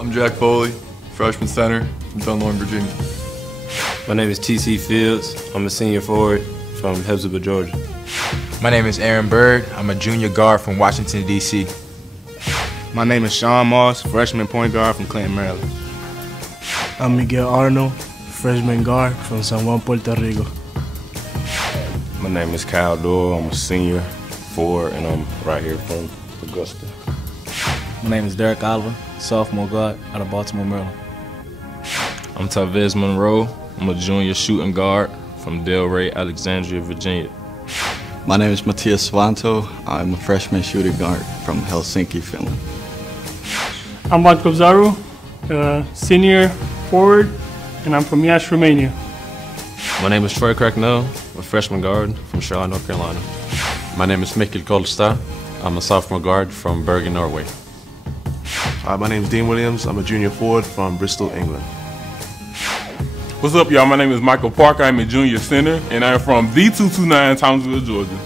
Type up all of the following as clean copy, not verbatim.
I'm Jack Foley, freshman center from Dunlorne, Virginia. My name is T.C. Fields. I'm a senior forward from Hebzibah, Georgia. My name is Aaron Bird. I'm a junior guard from Washington, D.C. My name is Shawn Moss, freshman point guard from Clinton, Maryland. I'm Miguel Arnold, freshman guard from San Juan, Puerto Rico. My name is Kyle Doyle. I'm a senior forward, and I'm right here from Augusta. My name is DERECK, sophomore guard out of Baltimore, Maryland. I'm Tavez Monroe. I'm a junior shooting guard from Delray, Alexandria, Virginia. My name is Matthias Svanto. I'm a freshman shooting guard from Helsinki, Finland. I'm Vatko Zaru, senior forward, and I'm from Iași, Romania. My name is Troy Cracknell, a freshman guard from Charlotte, North Carolina. My name is Mikkel Kolstad. I'm a sophomore guard from Bergen, Norway. My name is Dean Williams. I'm a junior forward from Bristol, England. What's up, y'all? My name is Michael Parker. I'm a junior center, and I'm from D229, Thomasville, Georgia.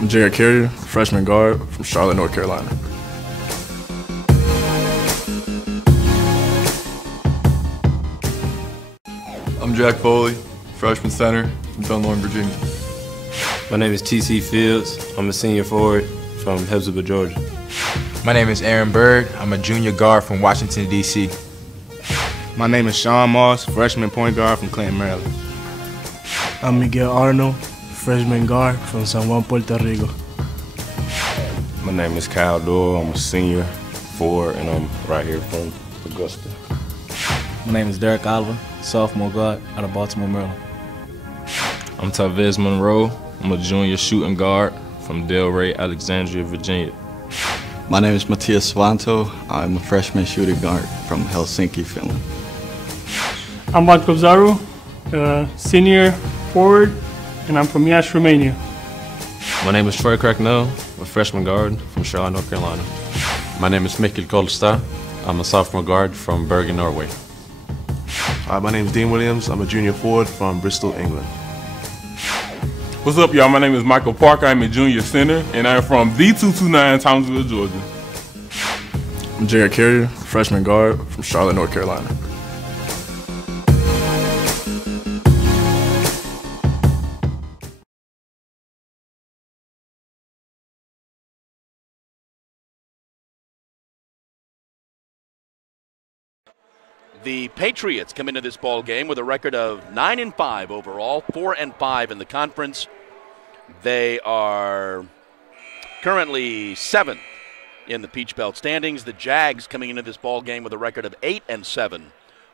I'm Jared Carrier, freshman guard from Charlotte, North Carolina. I'm Jack Foley, freshman center from Dunlorne, Virginia. My name is T.C. Fields. I'm a senior forward from Hebzibah, Georgia. My name is Aaron Bird. I'm a junior guard from Washington, D.C. My name is Shawn Moss, freshman point guard from Clinton, Maryland. I'm Miguel Arnold, freshman guard from San Juan, Puerto Rico. My name is Kyle Doyle. I'm a senior forward, and I'm right here from Augusta. My name is DERECK, sophomore guard out of Baltimore, Maryland. I'm Tavez Monroe. I'm a junior shooting guard from Delray, Alexandria, Virginia. My name is Matthias Svanto. I'm a freshman shooting guard from Helsinki, Finland. I'm Vatko Zaru, senior forward, and I'm from Iași, Romania. My name is Troy Cracknell, a freshman guard from Charlotte, North Carolina. My name is Mikkel Kolstad. I'm a sophomore guard from Bergen, Norway. My name is Dean Williams. I'm a junior forward from Bristol, England. What's up, y'all? My name is Michael Parker. I'm a junior center, and I'm from D229, Thomasville, Georgia. I'm Jared Carrier, freshman guard from Charlotte, North Carolina. The Patriots come into this ball game with a record of 9-5 overall, 4-5 in the conference. They are currently 7th in the Peach Belt standings. The Jags coming into this ball game with a record of 8-7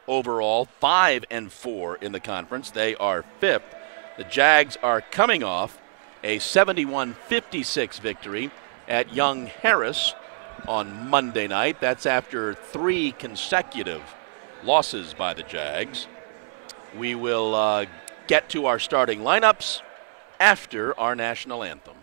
overall, 5-4 in the conference. They are 5th. The Jags are coming off a 71-56 victory at Young Harris on Monday night. That's after 3 consecutive losses by the Jags. We will get to our starting lineups after our national anthem.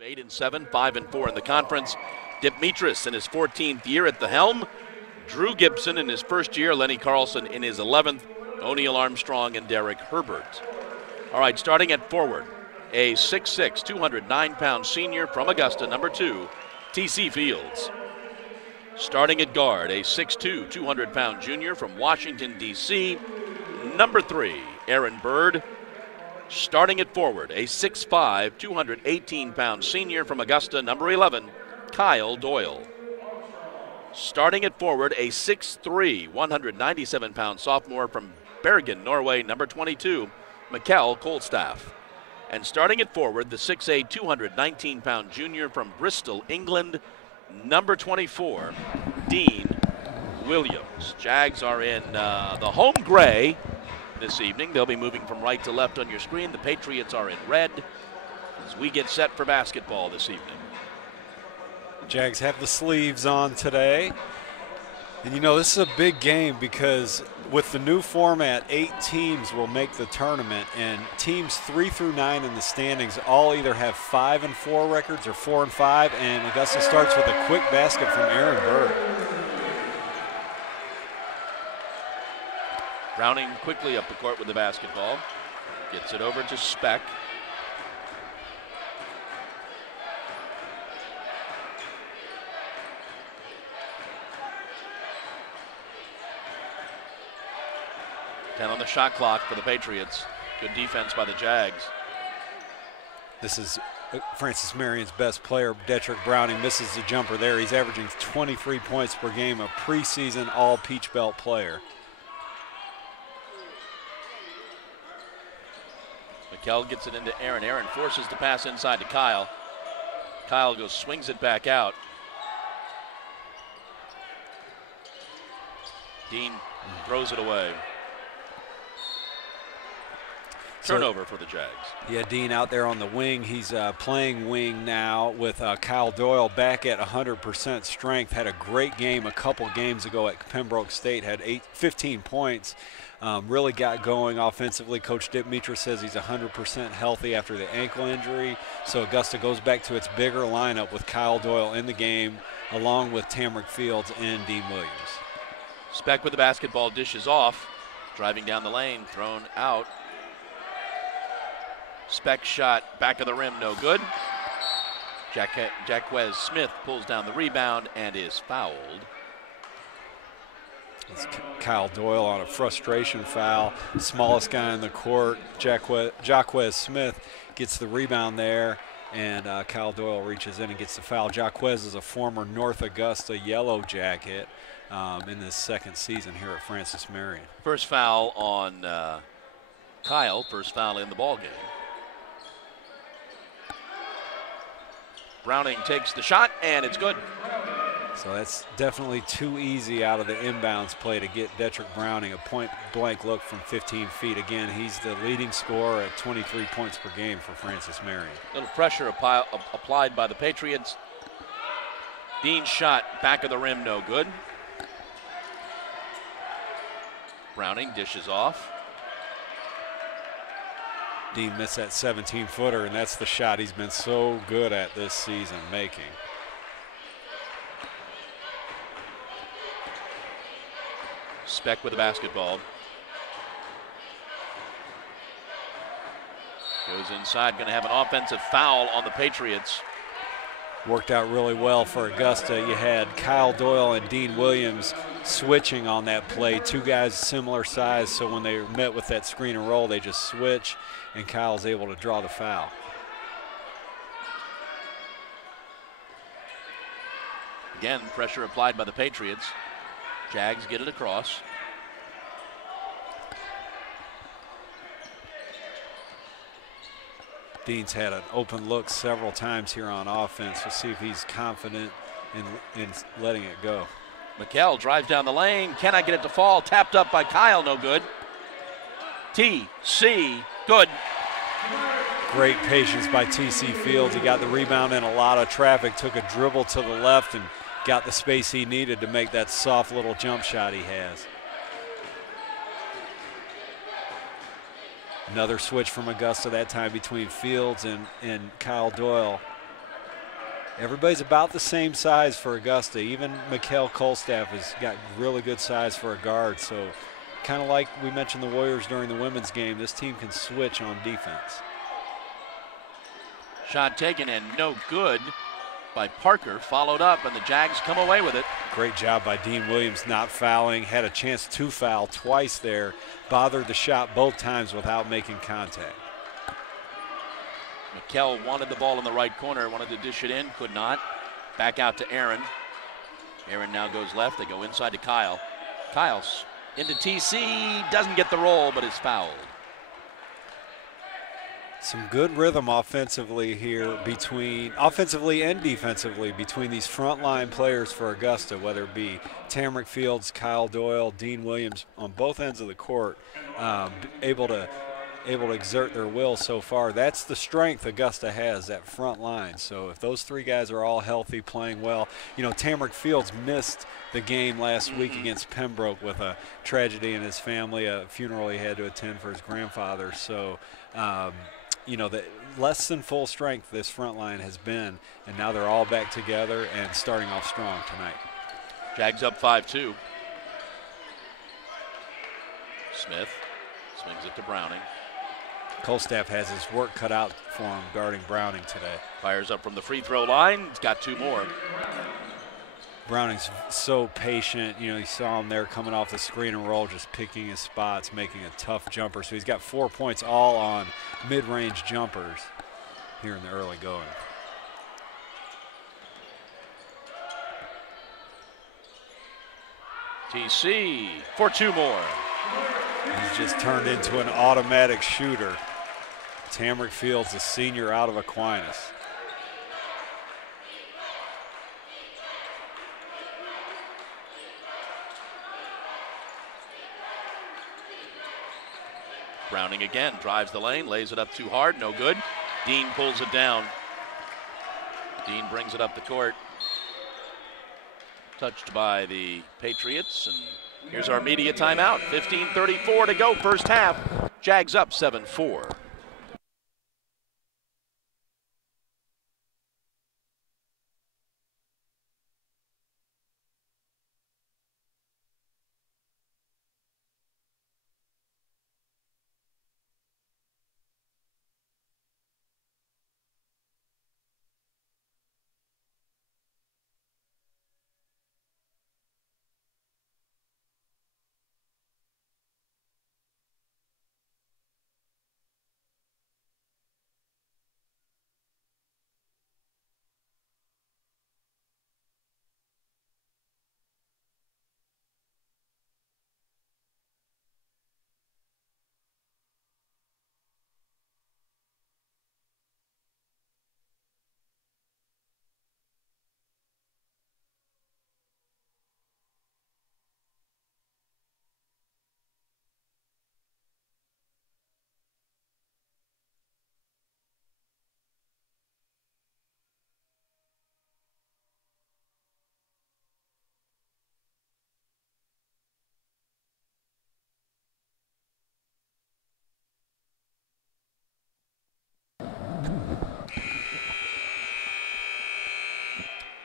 8-7, 5-4 in the conference. Dipmitris in his 14th year at the helm. Drew Gibson in his first year. Lenny Carlson in his 11th. O'Neal Armstrong and Derek Herbert. All right, starting at forward, a 6'6", 209-pound senior from Augusta, number 2, T.C. Fields. Starting at guard, a 6'2", 200-pound junior from Washington, D.C., number 3, Aaron Bird. Starting at forward, a 6'5", 218-pound senior from Augusta, number 11, Kyle Doyle. Starting at forward, a 6'3", 197-pound sophomore from Bergen, Norway, number 22, Mikkel Kolstaff. And starting at forward, the 6'8", 219-pound junior from Bristol, England, number 24, DEANE Williams. Jags are in the home gray this evening. They'll be moving from right to left on your screen. The Patriots are in red as we get set for basketball this evening. Jags have the sleeves on today. And you know, this is a big game because with the new format, 8 teams will make the tournament, and teams 3 through 9 in the standings all either have 5-4 records or 4-5, and Augusta starts with a quick basket from Aaron Bird. Browning quickly up the court with the basketball. Gets it over to Speck. Ten on the shot clock for the Patriots. Good defense by the Jags. This is Francis Marion's best player. DeTrick Browning misses the jumper there. He's averaging 23 points per game, a preseason all Peach Belt player. Mikkel gets it into Aaron. Aaron forces the pass inside to Kyle. Kyle swings it back out. DEANE throws it away. Turnover for the Jags. Yeah, DEANE out there on the wing. He's playing wing now with Kyle Doyle back at 100% strength. Had a great game a couple games ago at Pembroke State. Had 15 points. Really got going offensively. Coach Dipmitris says he's 100% healthy after the ankle injury. So Augusta goes back to its bigger lineup with Kyle Doyle in the game, along with Tamrick Fields and DEANE Williams. Speck with the basketball, dishes off. Driving down the lane, thrown out. Speck shot back of the rim, no good. Jacquez Smith pulls down the rebound and is fouled. It's Kyle Doyle on a frustration foul. Smallest guy in the court. Jacquez Smith gets the rebound there, and Kyle Doyle reaches in and gets the foul. Jacquez is a former North Augusta Yellow Jacket in his second season here at Francis Marion. First foul on Kyle, first foul in the ball game. Browning takes the shot, and it's good. So that's definitely too easy out of the inbounds play to get DeTrick Browning a point-blank look from 15 feet. Again, he's the leading scorer at 23 points per game for Francis Marion. Little pressure applied by the Patriots. DEANE's shot back of the rim, no good. Browning dishes off. DEANE missed that 17-footer, and that's the shot he's been so good at this season making. Speck with the basketball. Goes inside, going to have an offensive foul on the Patriots. Worked out really well for Augusta. You had Kyle Doyle and DEANE Williams switching on that play. Two guys similar size, so when they met with that screen and roll, they just switch, and Kyle's able to draw the foul. Again, pressure applied by the Patriots. Jags get it across. DEANE's had an open look several times here on offense. We'll see if he's confident in letting it go. Mikkel drives down the lane. Cannot get it to fall. Tapped up by Kyle, no good. T.C. good. Great patience by T.C. Fields. He got the rebound in a lot of traffic, took a dribble to the left, and got the space he needed to make that soft little jump shot he has. Another switch from Augusta, that time between Fields and Kyle Doyle. Everybody's about the same size for Augusta. Even Mikkel Kolstaff has got really good size for a guard. So kind of like we mentioned the Warriors during the women's game, this team can switch on defense. Shot taken and no good by Parker, followed up, and the Jags come away with it. Great job by Dean Williams not fouling. Had a chance to foul twice there. Bothered the shot both times without making contact. Mikkel wanted the ball in the right corner, wanted to dish it in, could not. Back out to Aaron. Aaron now goes left. They go inside to Kyle. Kyle's into TC, doesn't get the roll, but is fouled. Some good rhythm offensively here offensively and defensively between these frontline players for Augusta, whether it be Tamarick Fields, Kyle Doyle, Dean Williams on both ends of the court, able to exert their will so far. That's the strength Augusta has, that front line. So if those three guys are all healthy, playing well, you know, Tamarick Fields missed the game last week against Pembroke with a tragedy in his family, a funeral he had to attend for his grandfather. So, you know, the less than full strength this front line has been, and now they're all back together and starting off strong tonight. Jags up 5-2. Smith swings it to Browning. Kolstaff has his work cut out for him guarding Browning today. Fires up from the free throw line. He's got two more. Browning's so patient. You know, you saw him there coming off the screen and roll, just picking his spots, making a tough jumper. So he's got 4 points all on mid-range jumpers here in the early going. TC for two more. He's just turned into an automatic shooter. Tamarick Fields, the senior out of Aquinas. Browning again, drives the lane, lays it up too hard, no good. Dean pulls it down. Dean brings it up the court. Touched by the Patriots, and here's our media timeout. 15:34 to go, first half. Jags up 7-4.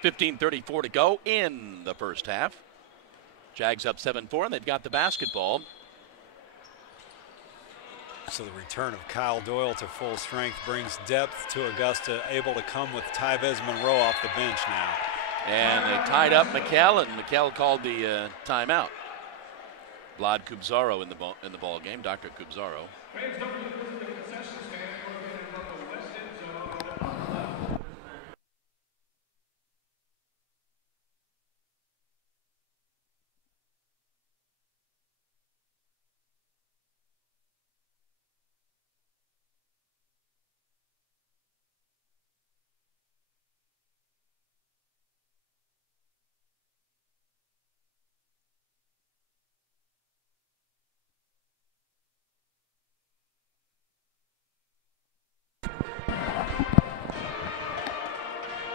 .34 to go in the first half. Jags up 7-4, and they've got the basketball. So the return of Kyle Doyle to full strength brings depth to Augusta, able to come with Tyvez Monroe off the bench now. And they tied up Mikkel, and Mikkel called the timeout. Vlad Kubzaro in the ball game, Dr. Kubzaro.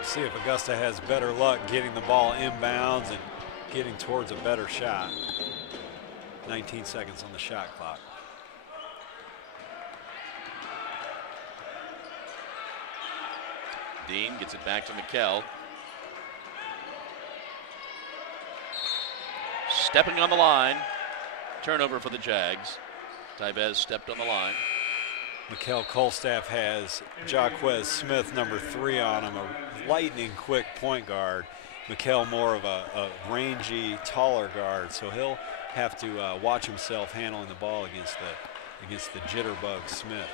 See if Augusta has better luck getting the ball inbounds and getting towards a better shot. 19 seconds on the shot clock. Dean gets it back to McKell. Stepping on the line. Turnover for the Jags. Tyvez stepped on the line. Mikkel Kolstaff has Jaquez Smith, number 3, on him, a lightning quick point guard. Mikkel more of a rangy, taller guard, so he'll have to watch himself handling the ball against the jitterbug Smith.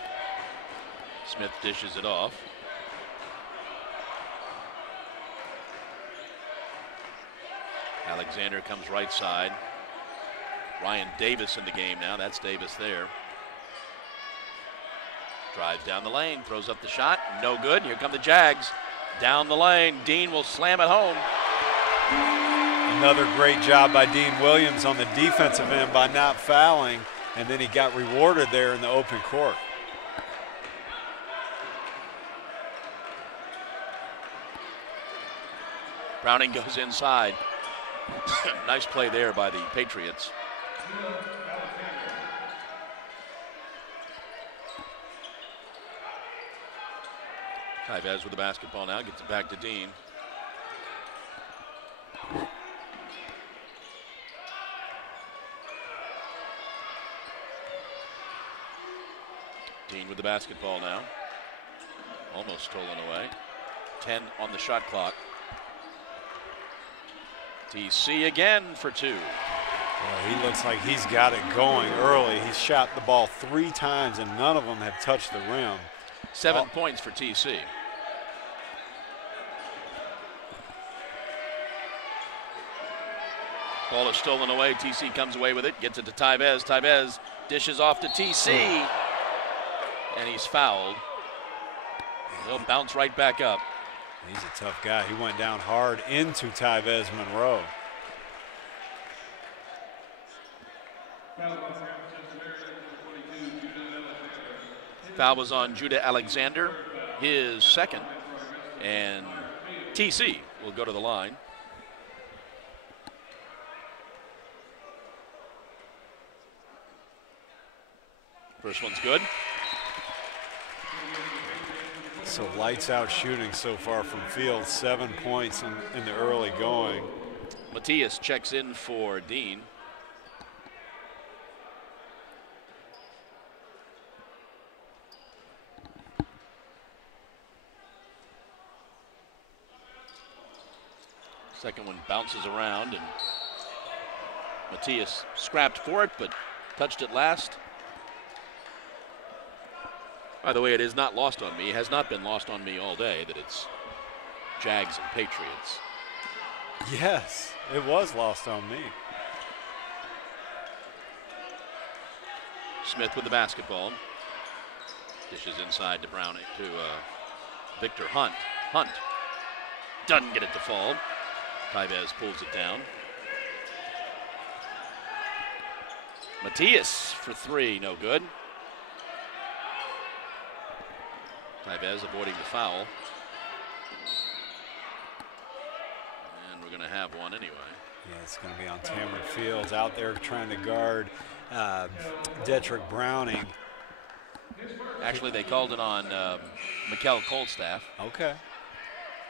Smith dishes it off. Alexander comes right side. Ryan Davis in the game now. That's Davis there. Drives down the lane, throws up the shot. No good. Here come the Jags. Down the lane. Dean will slam it home. Another great job by Dean Williams on the defensive end by not fouling, and then he got rewarded there in the open court. Browning goes inside. Nice play there by the Patriots. Tyvez with the basketball now, gets it back to Dean. Dean with the basketball now. Almost stolen away. 10 on the shot clock. TC again for 2. Well, he looks like he's got it going early. He's shot the ball 3 times and none of them have touched the rim. 7 points for TC. Ball is stolen away. TC comes away with it, gets it to Tyvez. Tyvez dishes off to TC, and he's fouled. He'll bounce right back up. He's a tough guy. He went down hard into Tyvez Monroe. Foul was on Judah Alexander, his second, and TC will go to the line. First one's good. So lights out shooting so far from field. 7 points in the early going. Matthias checks in for Dean. Second one bounces around, and Matthias scrapped for it, but touched it last. By the way, it is not lost on me. It has not been lost on me all day that it's Jags and Patriots. Yes, it was lost on me. Smith with the basketball. Dishes inside to Browning, to Victor Hunt. Hunt doesn't get it to fall. Tyvez pulls it down. Matthias for 3, no good. Tyvez avoiding the foul. And we're going to have one anyway. Yeah, it's going to be on Tamron Fields out there trying to guard DERECK Browning. Actually, they called it on Mikkel Kolstaff. Okay.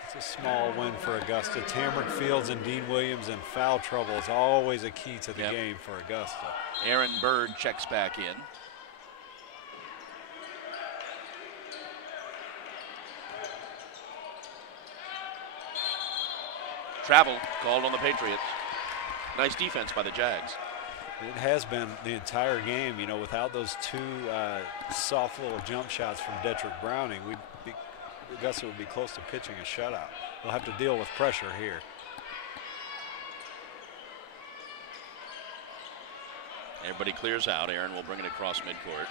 It's a small win for Augusta. Tamron Fields and Dean Williams in foul trouble is always a key to the game for Augusta. Aaron Bird checks back in. Travel called on the Patriots. Nice defense by the Jags. It has been the entire game. You know, without those 2 soft little jump shots from DERECK Browning, Augusta would be close to pitching a shutout. They'll have to deal with pressure here. Everybody clears out. Aaron will bring it across midcourt.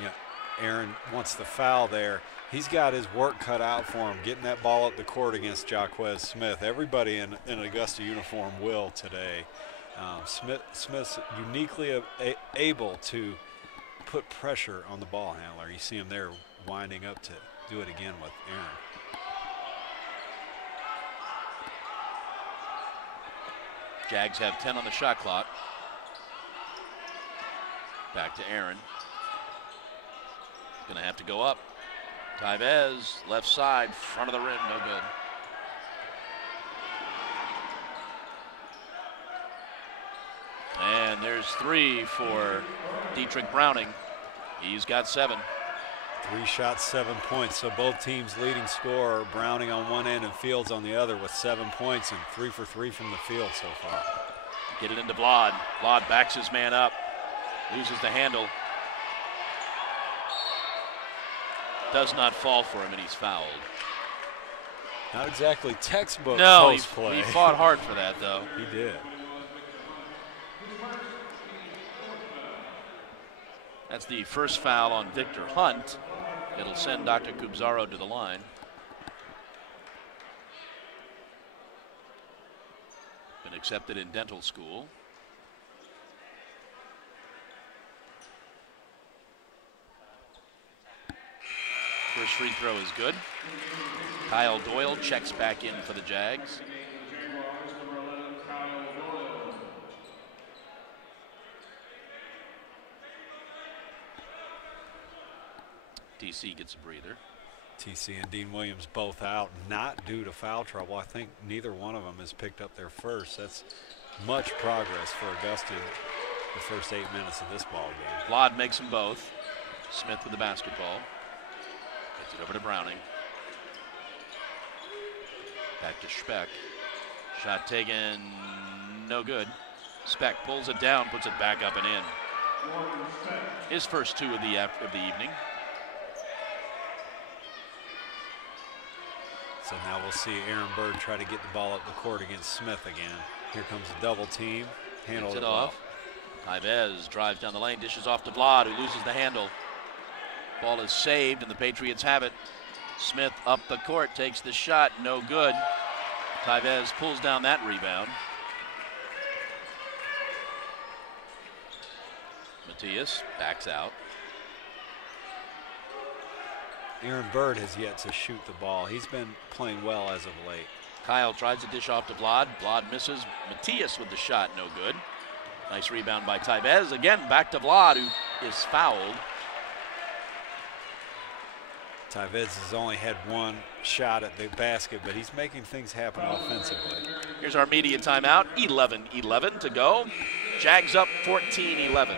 Yeah, Aaron wants the foul there. He's got his work cut out for him, getting that ball up the court against Jaquez Smith. Everybody in an Augusta uniform will today. Smith's uniquely able to put pressure on the ball handler. You see him there winding up to do it again with Aaron. Jags have 10 on the shot clock. Back to Aaron. Gonna have to go up. Tybez, left side, front of the rim, no good. And there's 3 for Dietrich Browning. He's got 7. 3 shots, 7 points. So both teams leading scorer, Browning on one end and Fields on the other with 7 points and 3 for 3 from the field so far. Get it into Blad. Blad backs his man up, loses the handle. Does not fall for him, and he's fouled. Not exactly textbook no, post play. He fought hard for that, though. He did. That's the first foul on Victor Hunt. It'll send Dr. Kubzaro to the line. Been accepted in dental school. First free throw is good. Kyle Doyle checks back in for the Jags. TC gets a breather. TC and Dean Williams both out, not due to foul trouble. I think neither one of them has picked up their first. That's much progress for Augusta the first 8 minutes of this ball game. Blad makes them both. Smith with the basketball. Gets it over to Browning. Back to Speck. Shot taken, no good. Speck pulls it down, puts it back up and in. His first 2 of the evening. So now we'll see Aaron Bird try to get the ball up the court against Smith again. Here comes a double team. Handled it off. Tybez drives down the lane, dishes off to Blad, who loses the handle. Ball is saved, and the Patriots have it. Smith up the court, takes the shot, no good. Tybez pulls down that rebound. Matias backs out. Aaron Bird has yet to shoot the ball. He's been playing well as of late. Kyle tries to dish off to Blad. Blad misses. Matias with the shot, no good. Nice rebound by Tybez. Again, back to Blad, who is fouled. Tybez has only had 1 shot at the basket, but he's making things happen offensively. Here's our media timeout. 11-11 to go. Jags up 14-11.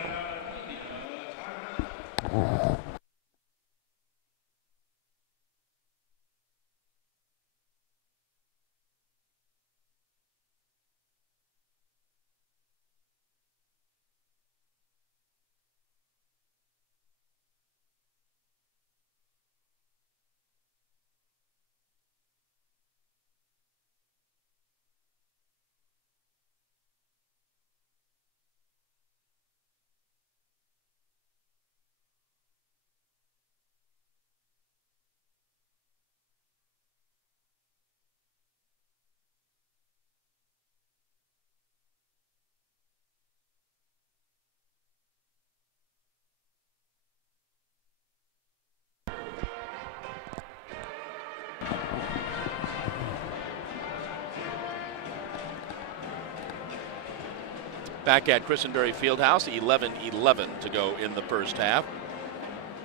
Back at Christenberry Fieldhouse, 11-11 to go in the first half.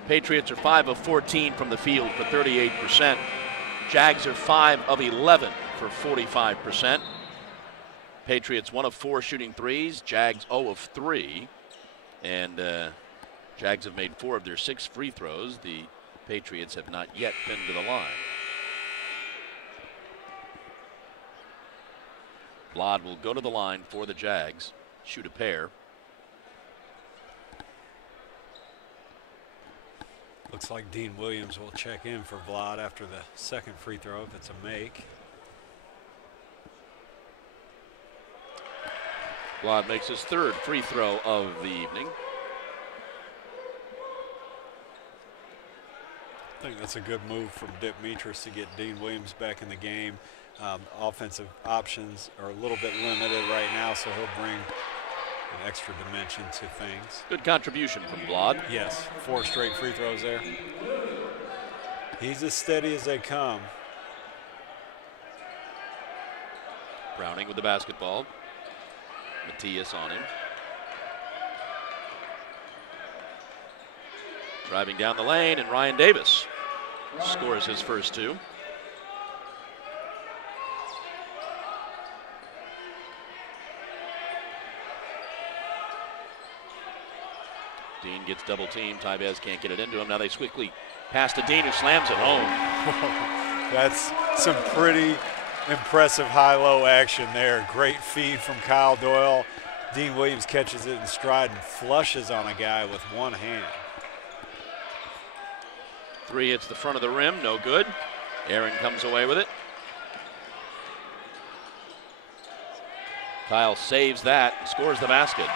Patriots are 5 of 14 from the field for 38%. Jags are 5 of 11 for 45%. Patriots 1 of 4 shooting threes. Jags 0 of 3. And Jags have made 4 of their 6 free throws. The Patriots have not yet been to the line. Blad will go to the line for the Jags. Shoot a pair. Looks like Dean Williams will check in for Vlad after the second free throw if it's a make. Vlad makes his 3rd free throw of the evening. I think that's a good move from Dick Metris to get Dean Williams back in the game. Offensive options are a little bit limited right now, so he'll bring an extra dimension to things. Good contribution from Blad. Yes, 4 straight free throws there. He's as steady as they come. Browning with the basketball. Matias on him. Driving down the lane, and Ryan Davis scores his first two. Dean gets double teamed. Tybez can't get it into him. Now they quickly pass to Dean, who slams it home. That's some pretty impressive high-low action there. Great feed from Kyle Doyle. Dean Williams catches it in stride and flushes on a guy with one hand. Three hits the front of the rim, no good. Aaron comes away with it. Kyle saves that, scores the basket.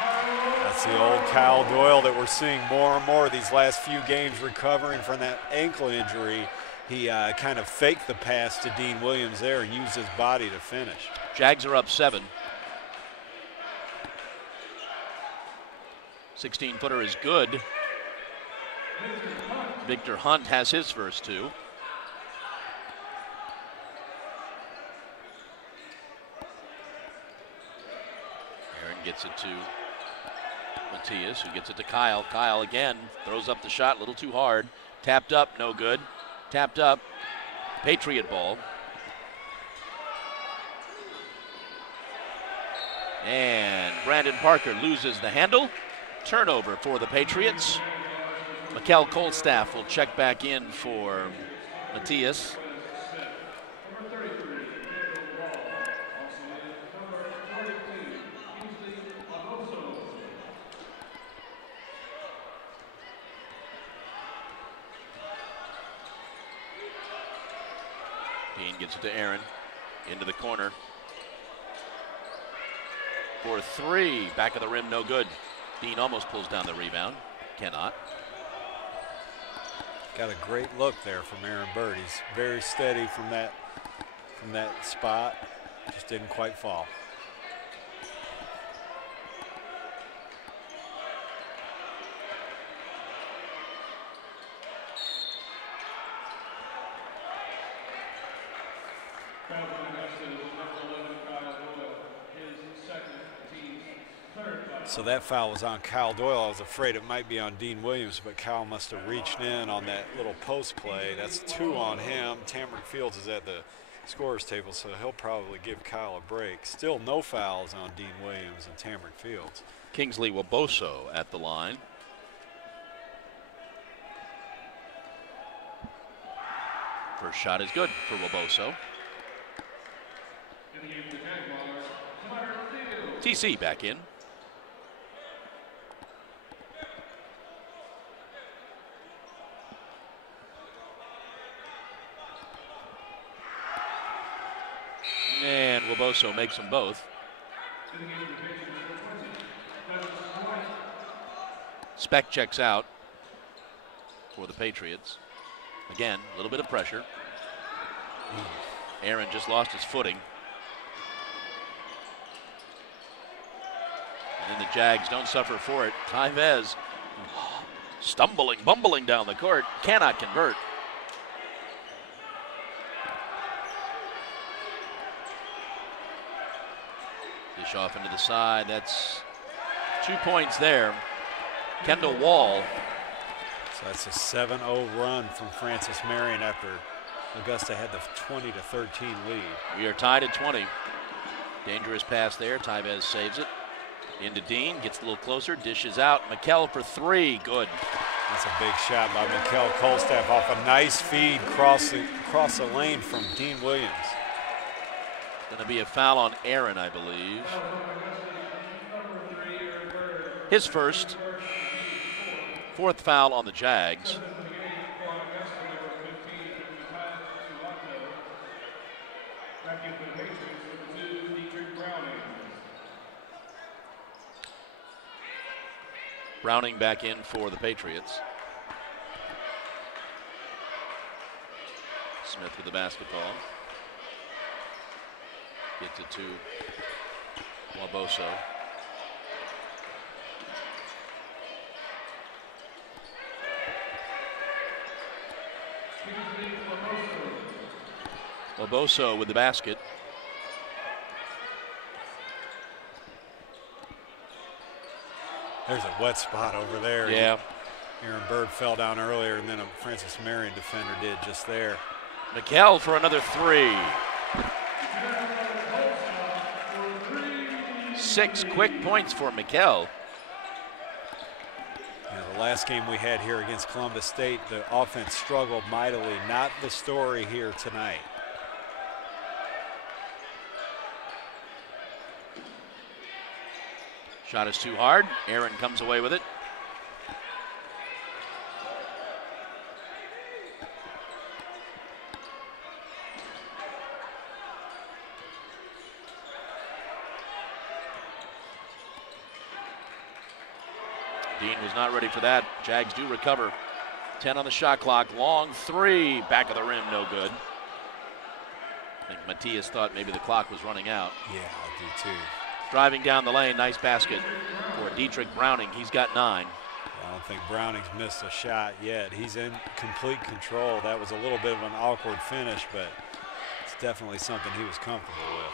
That's the old Kyle Doyle that we're seeing more and more these last few games, recovering from that ankle injury. He kind of faked the pass to Dean Williams there and used his body to finish. Jags are up 7. 16-footer is good. Victor Hunt has his first two. Aaron gets it to Matias, who gets it to Kyle. Kyle again throws up the shot a little too hard. Tapped up, no good. Tapped up, Patriot ball. And Brandon Parker loses the handle. Turnover for the Patriots. Mikal Colstaff will check back in for Matias. Dean gets it to Aaron, into the corner. For three, back of the rim, no good. Dean almost pulls down the rebound, cannot. Got a great look there from Aaron Bird. He's very steady from that spot, just didn't quite fall. So that foul was on Kyle Doyle. I was afraid it might be on Dean Williams, but Kyle must have reached in on that little post play. That's 2 on him. Tamarick Fields is at the scorer's table, so he'll probably give Kyle a break. Still no fouls on Dean Williams and Tamarick Fields. Kingsley Waboso at the line. First shot is good for Waboso. TC back in. And Waboso makes them both. Speck checks out for the Patriots. Again, a little bit of pressure. Aaron just lost his footing. And then the Jags don't suffer for it. Tybez bumbling down the court, cannot convert. Dish off into the side. That's 2 points there. Kendall Wall. So that's a 7-0 run from Francis Marion after Augusta had the 20-13 lead. We are tied at 20. Dangerous pass there. Tybez saves it. Into Dean, gets a little closer, dishes out. Mikal for three, good. That's a big shot by Mikal Colstaff off a nice feed across the lane from Dean Williams. Going to be a foul on Aaron, I believe. His first. Fourth foul on the Jags. Browning back in for the Patriots. Smith with the basketball. Gets it to Waboso. Waboso with the basket. There's a wet spot over there. Yeah. Aaron Bird fell down earlier, and then a Francis Marion defender did just there. Mikkel for another 3. 6 quick points for Mikkel. The last game we had here against Columbus State, the offense struggled mightily. Not the story here tonight. Shot is too hard. Aaron comes away with it. Dean was not ready for that. Jags do recover. 10 on the shot clock. Long 3. Back of the rim, no good. I think Matthias thought maybe the clock was running out. Yeah, I do too. Driving down the lane, nice basket for Dietrich Browning. He's got 9. I don't think Browning's missed a shot yet. He's in complete control. That was a little bit of an awkward finish, but it's definitely something he was comfortable with.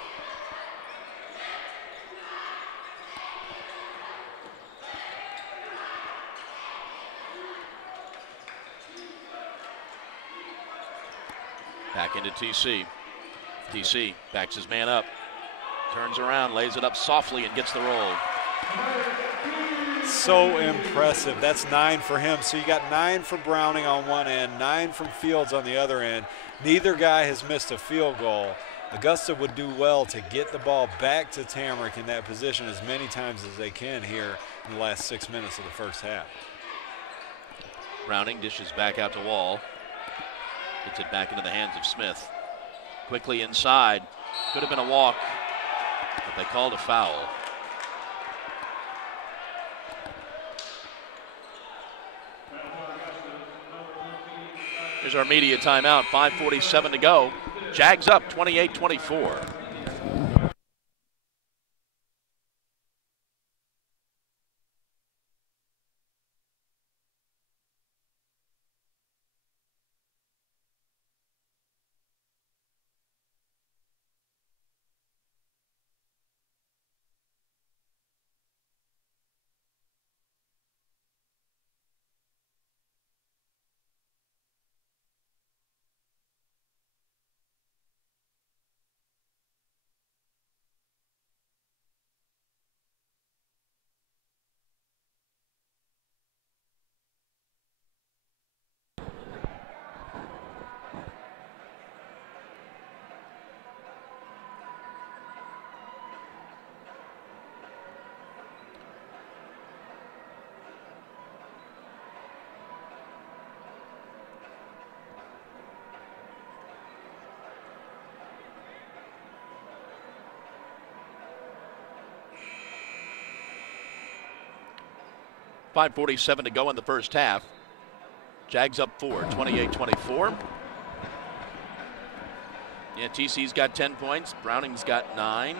Back into TC. TC backs his man up. Turns around, lays it up softly, and gets the roll. So impressive. That's 9 for him. So you got 9 for Browning on one end, 9 from Fields on the other end. Neither guy has missed a field goal. Augusta would do well to get the ball back to Tamarick in that position as many times as they can here in the last 6 minutes of the first half. Browning dishes back out to Wall. Gets it back into the hands of Smith. Quickly inside. Could have been a walk, but they called a foul. Here's our media timeout. 5:47 to go. Jags up 28-24. .547 to go in the first half. Jags up 4, 28-24. Yeah, TC's got 10 points. Browning's got 9.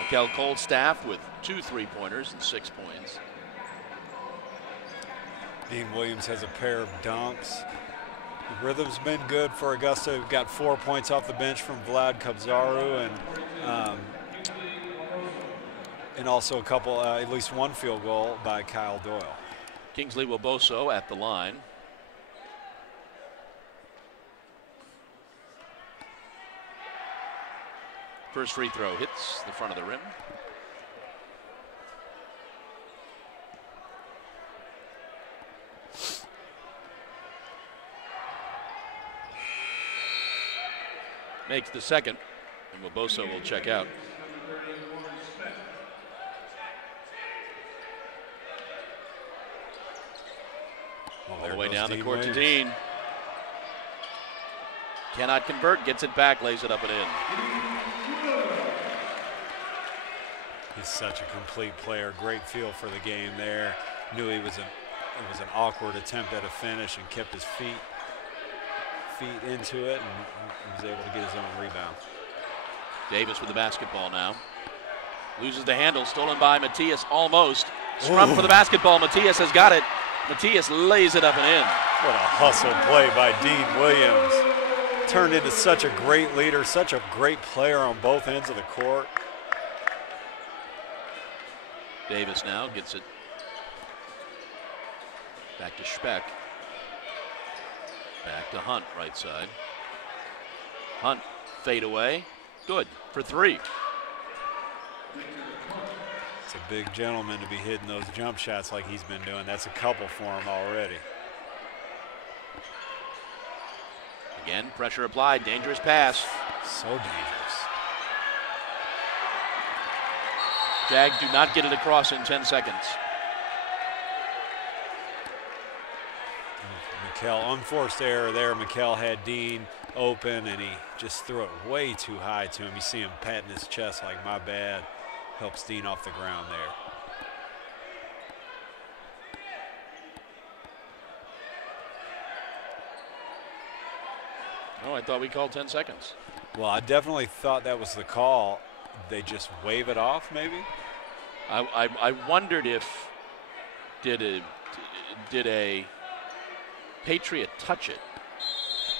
Mikkel Coldstaff with 2 3-pointers and 6 points. Dean Williams has a pair of dunks. The rhythm's been good for Augusta. We've got 4 points off the bench from Vlad Kabzaru and also a couple, at least 1 field goal by Kyle Doyle. Kingsley Woboso at the line. First free throw hits the front of the rim. Makes the second, and Woboso will check out. All the way down the court to Dean. Cannot convert, gets it back, lays it up and in. He's such a complete player. Great feel for the game there. Knew it was an awkward attempt at a finish and kept his feet into it and was able to get his own rebound. Davis with the basketball now. Loses the handle, stolen by Matthias almost. Scrum for the basketball. Matthias has got it. Matthias lays it up and in. What a hustle play by Dean Williams. Turned into such a great leader, such a great player on both ends of the court. Davis now gets it Back to Speck. Back to Hunt, right side. Hunt, fade away. Good for 3. It's a big gentleman to be hitting those jump shots like he's been doing. That's a couple for him already. Again, pressure applied, dangerous pass. So dangerous. Jags do not get it across in 10 seconds. McKell, unforced error there. McKell had Deane open, and he just threw it way too high to him. You see him patting his chest like, my bad. Helps Deane off the ground there. Oh, I thought we called 10 seconds. Well, I definitely thought that was the call. They just wave it off, maybe? I wondered if did a Patriot touch it?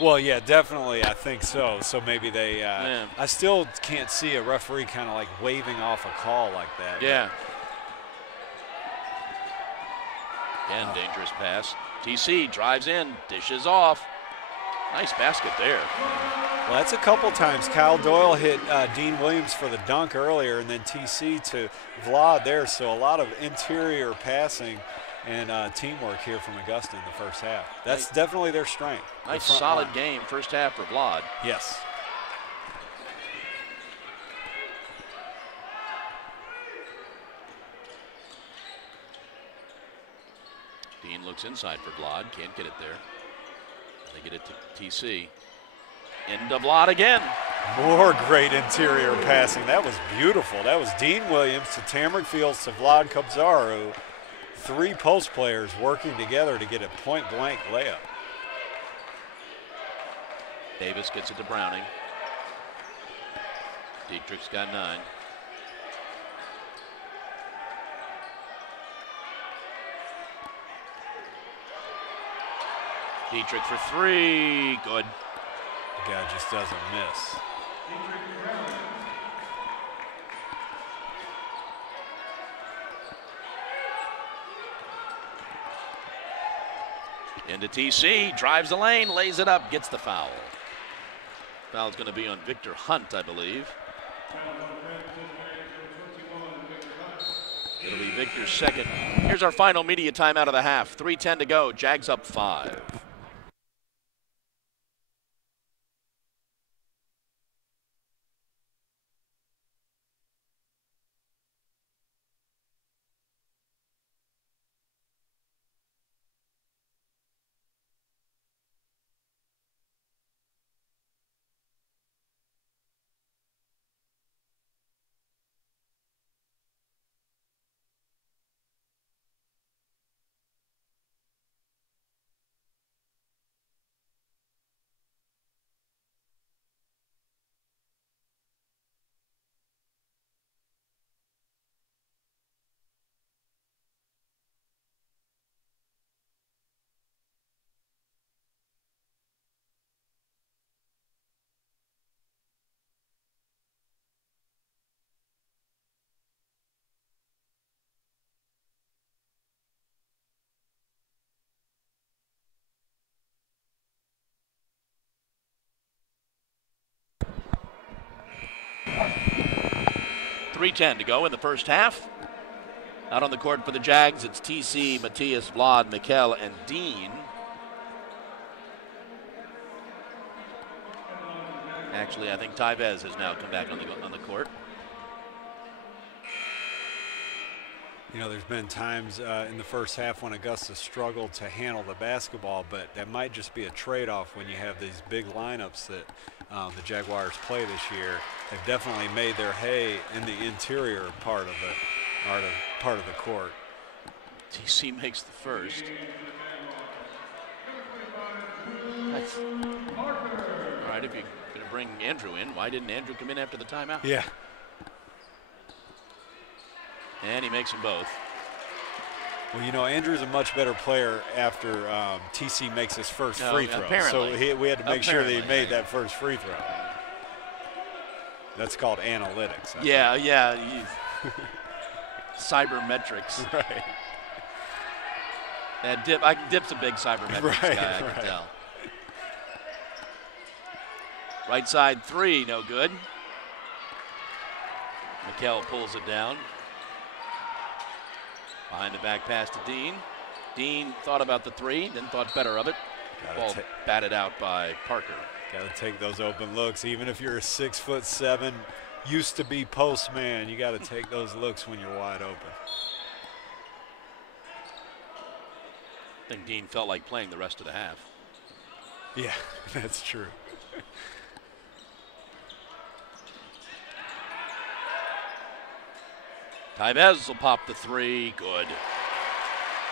Well, yeah, definitely. I think so. So maybe they. I still can't see a referee kind of like waving off a call like that. Yeah. Again, dangerous pass. TC drives in, dishes off. Nice basket there. Well, that's a couple times. Kyle Doyle hit Deane Williams for the dunk earlier, and then TC to Vlad there. So a lot of interior passing and teamwork here from Augusta in the first half. That's definitely their strength. Nice solid game first half for Vlad. Yes. Deane looks inside for Vlad. Can't get it there. They get it to TC. Into Vlad again. More great interior passing. That was beautiful. That was Deane Williams to Tamarick Fields to Vlad Kobzaru. 3 post players working together to get a point-blank layup. Davis gets it to Browning. Dietrich's got 9. Dietrich for 3. Good. The guy just doesn't miss. Into TC, drives the lane, lays it up, gets the foul. Foul's going to be on Victor Hunt, I believe. It'll be Victor's second. Here's our final media timeout of the half. 3:10 to go. Jags up 5. .310 to go in the first half. Out on the court for the Jags, it's TC, Matthias, Vlad, Mikkel, and Deane. Actually, I think Tyvez has now come back on the court. You know, there's been times in the first half when Augusta struggled to handle the basketball, but that might just be a trade-off when you have these big lineups that the Jaguars play this year. They've definitely made their hay in the interior part of the court. TC makes the first. All right, if you're going to bring Andrew in, why didn't Andrew come in after the timeout? Yeah. And he makes them both. Well, you know, Andrew's a much better player after TC makes his first free throw. Apparently. So we had to make sure that he made that first free throw. That's called analytics. Yeah. Cybermetrics. Right. And Dip's a big cybermetrics guy, I can tell. Right side three, no good. Mikkel pulls it down. Behind the back pass to Deane. Deane thought about the three, then thought better of it. Ball batted out by Parker. Got to take those open looks, even if you're a 6'7", used to be post man. You got to take those looks when you're wide open. I think Deane felt like playing the rest of the half. Yeah, that's true. Tyvez will pop the three. Good.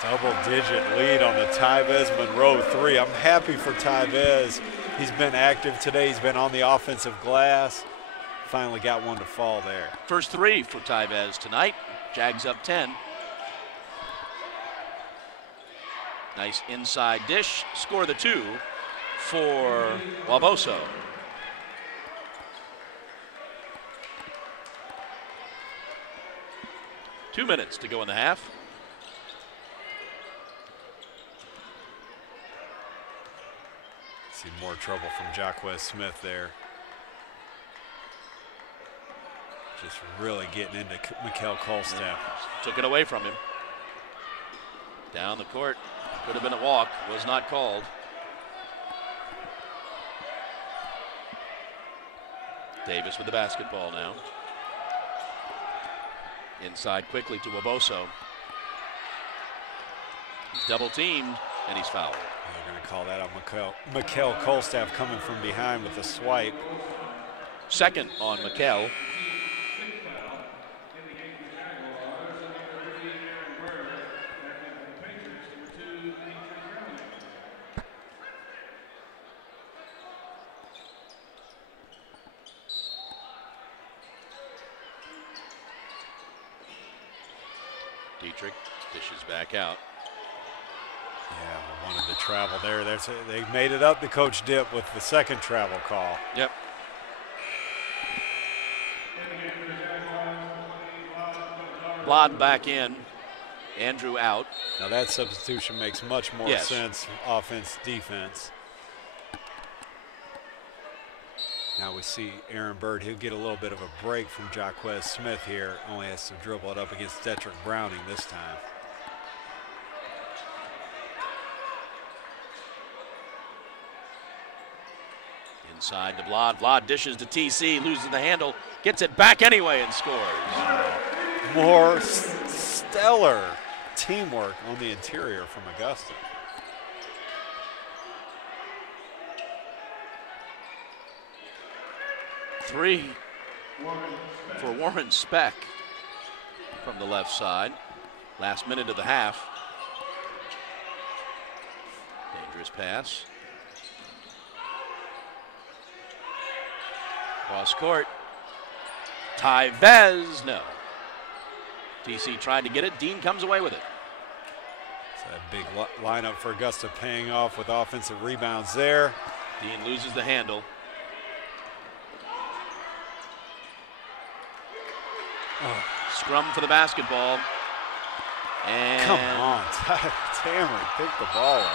Double-digit lead on the Tyvez Monroe three. I'm happy for Tyvez. He's been active today. He's been on the offensive glass. Finally got one to fall there. First three for Tyvez tonight. Jags up 10. Nice inside dish. Score the two for Waboso. Two minutes to go in the half. See more trouble from Jacquez Smith there. Just really getting into Mikkel Kolstaff. Took it away from him. Down the court. Could have been a walk. Was not called. Davis with the basketball now. Inside quickly to Waboso. He's double teamed and he's fouled. They're going to call that on Mikkel Kolstaff coming from behind with a swipe. Second on Mikkel. Dietrich dishes back out. Yeah, wanted to travel there. They made it up to Coach Dip with the second travel call. Yep. Blod back in. Andrew out. Now that substitution makes much more sense, offense, defense. Now we see Aaron Bird. He'll get a little bit of a break from Jacquez Smith here. Only has to dribble it up against Detrick Browning this time. Inside to Blod. Blod dishes to TC, loses the handle, gets it back anyway and scores. More stellar teamwork on the interior from Augusta. Three for Warren Speck from the left side. Last minute of the half. Dangerous pass. Cross court. Tyvez, no. TC tried to get it. Deane comes away with it. So that big lineup for Augusta paying off with offensive rebounds there. Deane loses the handle. Oh. Scrum for the basketball. And come on, Tamron picked the ball up.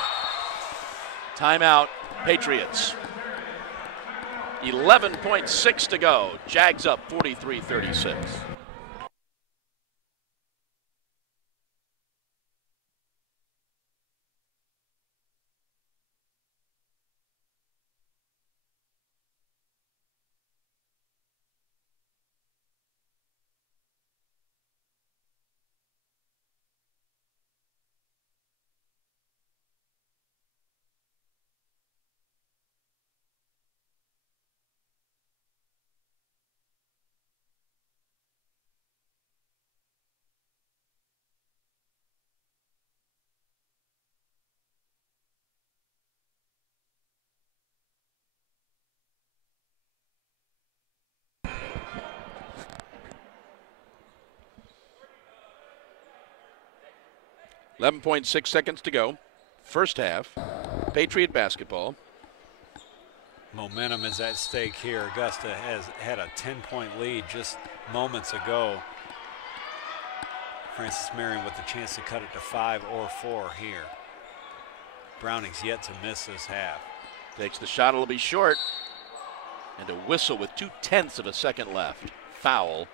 Timeout, Patriots. 11.6 to go. Jags up 43-36. .6 seconds to go. First half. Patriot basketball. Momentum is at stake here. Augusta has had a 10-point lead just moments ago. Francis Marion with the chance to cut it to 5 or 4 here. Browning's yet to miss this half. Takes the shot, it'll be short. And a whistle with 0.2 of a second left. Foul.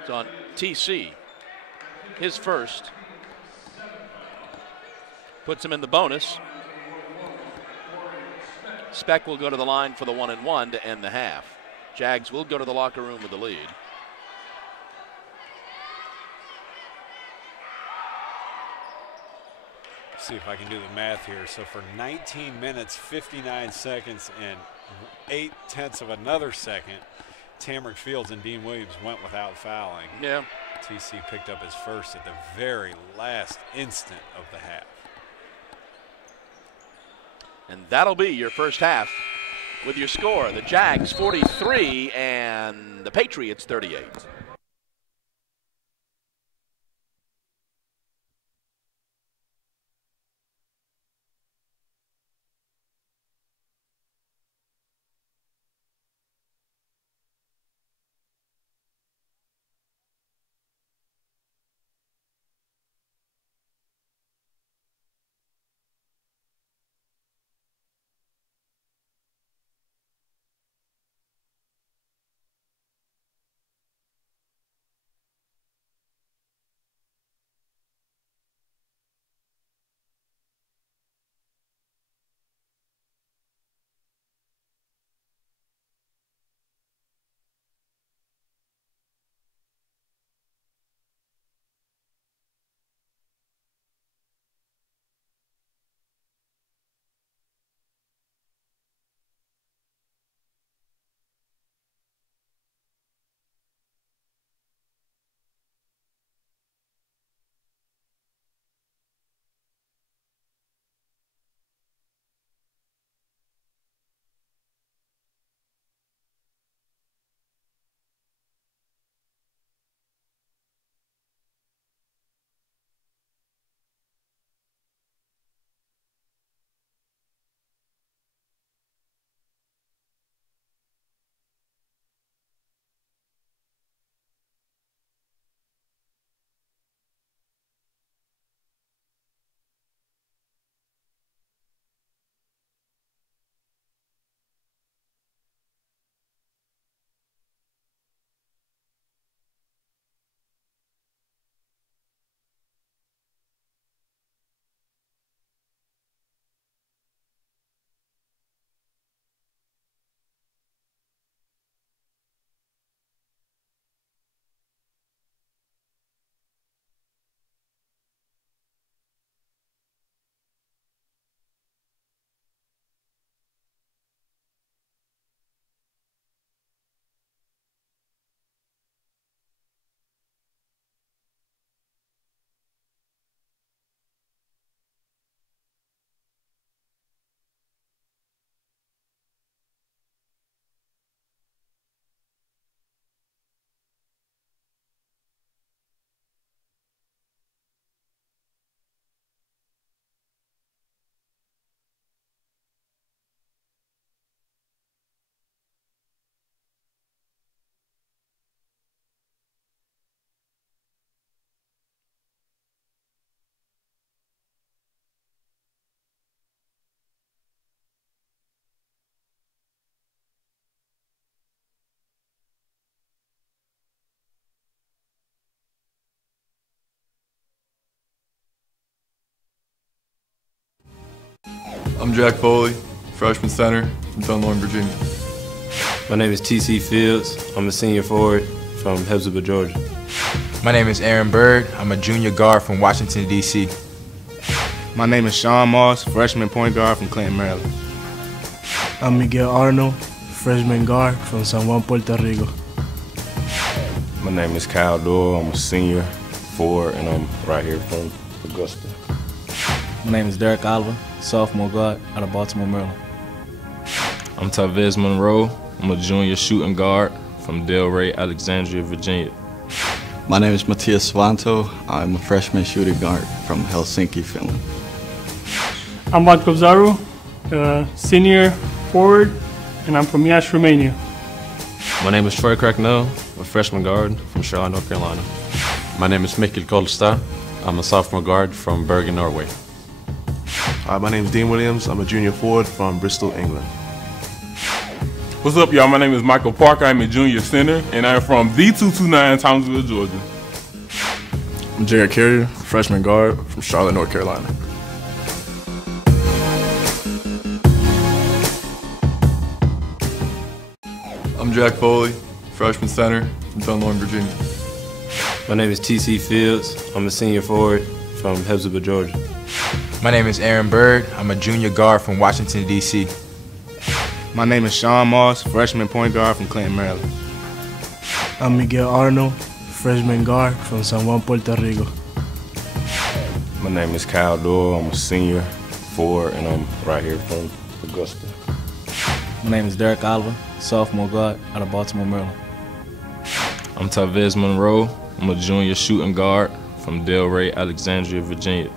It's on TC. His first. Puts him in the bonus. Speck will go to the line for the 1-and-1 to end the half. Jags will go to the locker room with the lead. See if I can do the math here. So for 19 minutes, 59 seconds, and 0.8 of another second, Tamarick Fields and Dean Williams went without fouling. Yeah. TC picked up his first at the very last instant of the half. And that'll be your first half with your score. The Jags 43 and the Patriots 38. I'm Jack Foley, freshman center from Dunlawton, Virginia. My name is TC Fields. I'm a senior forward from Hebsburg, Georgia. My name is Aaron Bird. I'm a junior guard from Washington, D.C. My name is Shawn Moss, freshman point guard from Clinton, Maryland. I'm Miguel Arnold, freshman guard from San Juan, Puerto Rico. My name is Kyle Doyle. I'm a senior forward, and I'm right here from Augusta. My name is DERECK, sophomore guard out of Baltimore, Maryland. I'm Tavez Monroe. I'm a junior shooting guard from Delray, Alexandria, Virginia. My name is Matthias Svanto. I'm a freshman shooting guard from Helsinki, Finland. I'm Vatko Zaru, senior forward, and I'm from Iași, Romania. My name is Troy Cracknell, a freshman guard from Charlotte, North Carolina. My name is Mikkel Kolstad. I'm a sophomore guard from Bergen, Norway. My name is Dean Williams. I'm a junior forward from Bristol, England. What's up, y'all? My name is Michael Parker. I'm a junior center, and I'm from D229, Townsville, Georgia. I'm DERECK Carrier, freshman guard from Charlotte, North Carolina. I'm Jack Foley, freshman center from Dunlawton, Virginia. My name is TC Fields. I'm a senior forward from Hebsburg, Georgia. My name is Aaron Bird. I'm a junior guard from Washington, D.C. My name is Shawn Moss, freshman point guard from Clinton, Maryland. I'm Miguel Arnold, freshman guard from San Juan, Puerto Rico. My name is Kyle Doyle. I'm a senior forward, and I'm right here from Augusta. My name is Derek Oliver, sophomore guard out of Baltimore, Maryland. I'm Tavez Monroe. I'm a junior shooting guard from Delray, Alexandria, Virginia.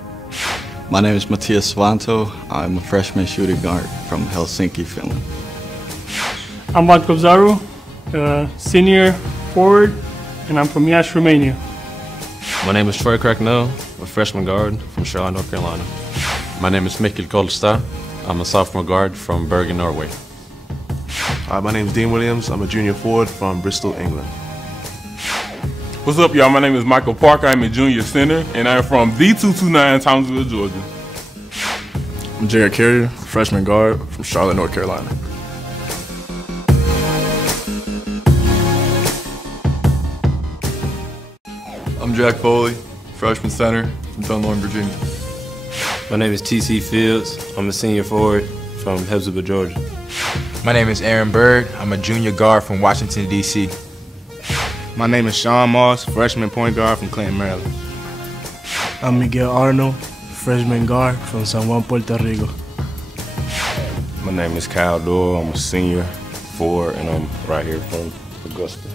My name is Matthias Svanto. I'm a freshman shooting guard from Helsinki, Finland. I'm Vatko Zaru, senior forward, and I'm from Iași, Romania. My name is Troy Cracknell, a freshman guard from Charlotte, North Carolina. My name is Mikkel Kolstad. I'm a sophomore guard from Bergen, Norway. My name is Dean Williams. I'm a junior forward from Bristol, England. What's up, y'all? My name is Michael Parker. I'm a junior center, and I'm from D229, Townsville, Georgia. I'm DERECK Carrier, freshman guard from Charlotte, North Carolina. I'm Jack Foley, freshman center from Dunlawton, Virginia. My name is TC Fields. I'm a senior forward from Hebsburg, Georgia. My name is Aaron Bird. I'm a junior guard from Washington, D.C. My name is Shawn Moss, freshman point guard from Clinton, Maryland. I'm Miguel Arnold, freshman guard from San Juan, Puerto Rico. My name is Kyle Doyle. I'm a senior forward, and I'm right here from Augusta.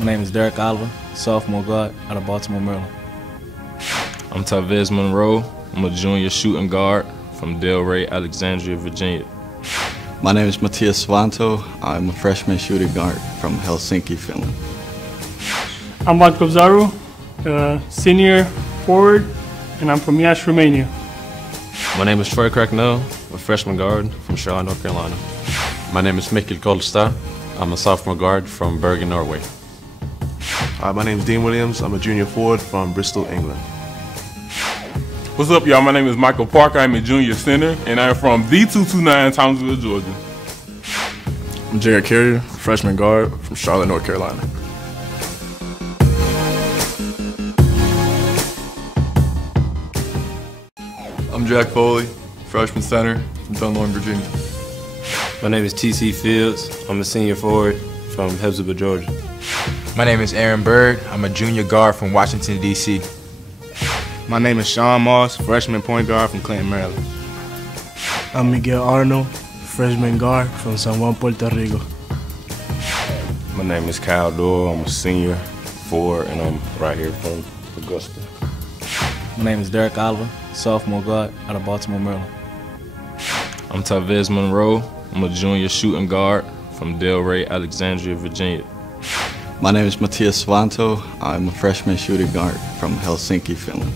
My name is Derek Oliver, sophomore guard out of Baltimore, Maryland. I'm Tavez Monroe. I'm a junior shooting guard from Delray, Alexandria, Virginia. My name is Matthias Svanto. I'm a freshman shooting guard from Helsinki, Finland. I'm Vatko Zaru, senior forward, and I'm from Iași, Romania. My name is Troy Cracknell, a freshman guard from Charlotte, North Carolina. My name is Mikkel Kolstad. I'm a sophomore guard from Bergen, Norway. My name is Dean Williams. I'm a junior forward from Bristol, England. What's up, y'all? My name is Michael Parker. I'm a junior center, and I'm from D229, Townsville, Georgia. I'm DERECK Carrier, freshman guard from Charlotte, North Carolina. I'm Jack Foley, freshman center from Dunlawton, Virginia. My name is TC Fields. I'm a senior forward from Hebsburg, Georgia. My name is Aaron Bird. I'm a junior guard from Washington, D.C. My name is Shawn Moss, freshman point guard from Clinton, Maryland. I'm Miguel Arnold, freshman guard from San Juan, Puerto Rico. My name is Kyle Doyle. I'm a senior forward, and I'm right here from Augusta. My name is Derek Oliver, sophomore guard out of Baltimore, Maryland. I'm Tavez Monroe. I'm a junior shooting guard from Delray, Alexandria, Virginia. My name is Matthias Svanto. I'm a freshman shooting guard from Helsinki, Finland.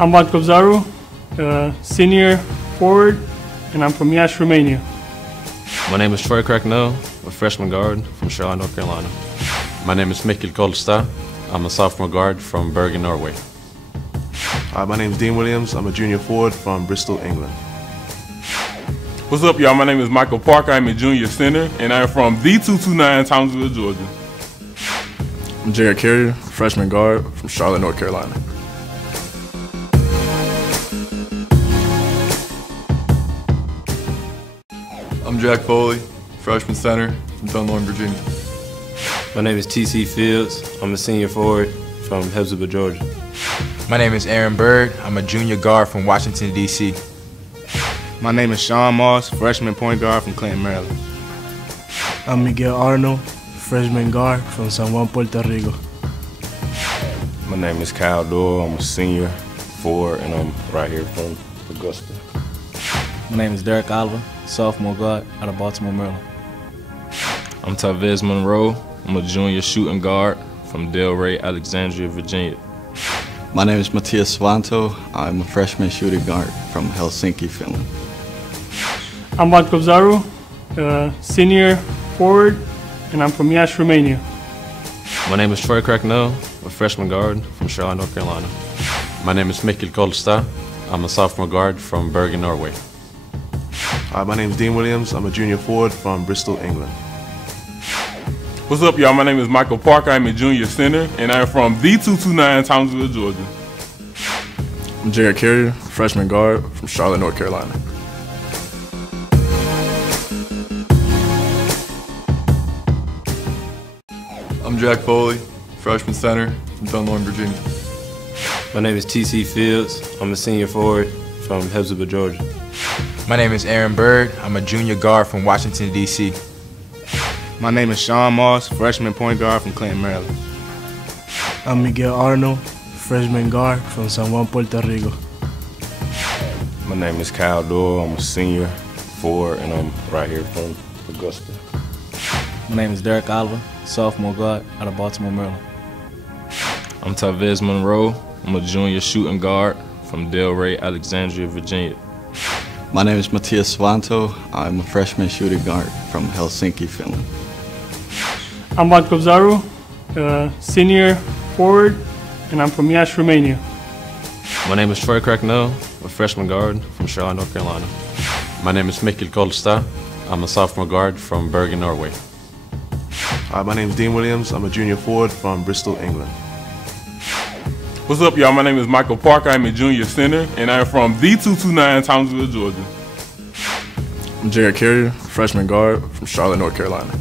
I'm Vatko Zaru, senior forward, and I'm from Iași, Romania. My name is Troy Cracknell, a freshman guard from Charlotte, North Carolina. My name is Mikkel Kolstad. I'm a sophomore guard from Bergen, Norway. My name is Dean Williams. I'm a junior forward from Bristol, England. What's up, y'all? My name is Michael Parker. I'm a junior center, and I'm from D229, Townsville, Georgia. I'm DERECK Carrier, freshman guard from Charlotte, North Carolina. I'm Jack Foley, freshman center from Dunlawton, Virginia. My name is TC Fields. I'm a senior forward from Hebsburg, Georgia. My name is Aaron Bird. I'm a junior guard from Washington, D.C. My name is Shawn Moss, freshman point guard from Clinton, Maryland. I'm Miguel Arnold, freshman guard from San Juan, Puerto Rico. My name is Kyle Doyle. I'm a senior forward, and I'm right here from Augusta. My name is Derek Oliver, sophomore guard out of Baltimore, Maryland. I'm Tavez Monroe. I'm a junior shooting guard from Delray, Alexandria, Virginia. My name is Matthias Svanto. I'm a freshman shooting guard from Helsinki, Finland. I'm Vlatko Zaru, senior forward, and I'm from Iași, Romania. My name is Troy Cracknell, a freshman guard from Charlotte, North Carolina. My name is Mikkel Kolstad. I'm a sophomore guard from Bergen, Norway. My name is Dean Williams. I'm a junior forward from Bristol, England. What's up, y'all? My name is Michael Parker. I'm a junior center, and I'm from D229, Townsville, Georgia. I'm Jared Carrier, freshman guard from Charlotte, North Carolina. I'm Jack Foley, freshman center from Dunlorne, Virginia. My name is TC Fields. I'm a senior forward from Hebsburg, Georgia. My name is Aaron Bird. I'm a junior guard from Washington, D.C. My name is Shawn Moss, freshman point guard from Clinton, Maryland. I'm Miguel Arno, freshman guard from San Juan, Puerto Rico. My name is Kyle Doyle. I'm a senior forward, and I'm right here from Augusta. My name is DERECK, sophomore guard out of Baltimore, Maryland. I'm Tavez Monroe. I'm a junior shooting guard from Delray, Alexandria, Virginia. My name is Matthias Svanto. I'm a freshman shooting guard from Helsinki, Finland. I'm Vlatko Zaru, senior forward, and I'm from Iași, Romania. My name is Troy Cracknell, a freshman guard from Charlotte, North Carolina. My name is Mikkel Kolstad. I'm a sophomore guard from Bergen, Norway. My name is Dean Williams. I'm a junior forward from Bristol, England. What's up, y'all? My name is Michael Parker. I'm a junior center, and I'm from D229, Townsville, Georgia. I'm Jared Carrier, freshman guard from Charlotte, North Carolina.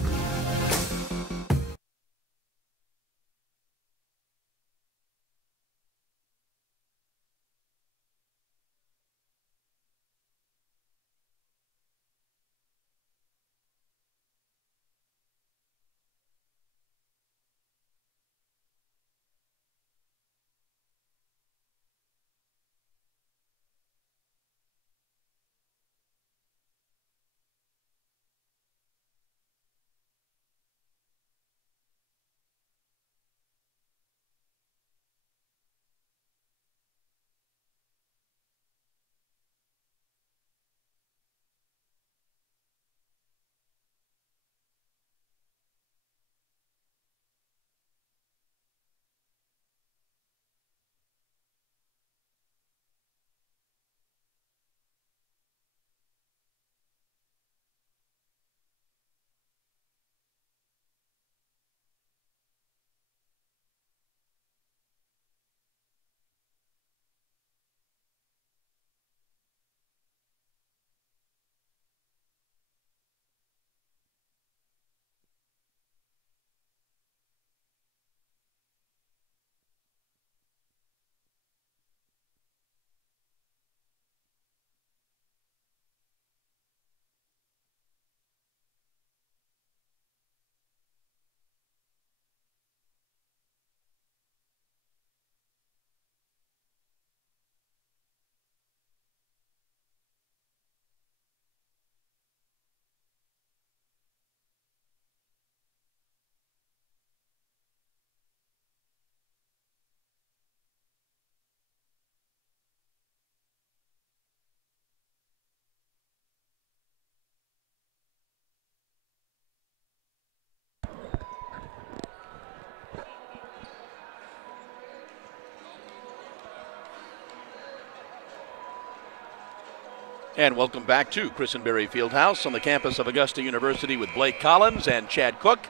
And welcome back to Christenberry Fieldhouse on the campus of Augusta University with Blake Collins and Chad Cook.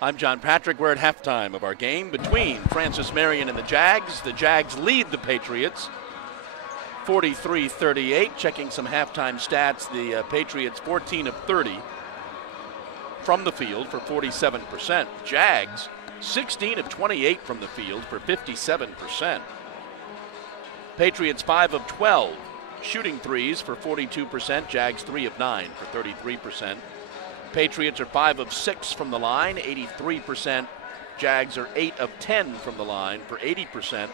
I'm John Patrick. We're at halftime of our game between Francis Marion and the Jags. The Jags lead the Patriots 43-38. Checking some halftime stats, the Patriots 14 of 30 from the field for 47%. Jags 16 of 28 from the field for 57%. Patriots 5 of 12. Shooting threes for 42%, Jags 3 of 9 for 33%. Patriots are 5 of 6 from the line, 83%. Jags are 8 of 10 from the line for 80%.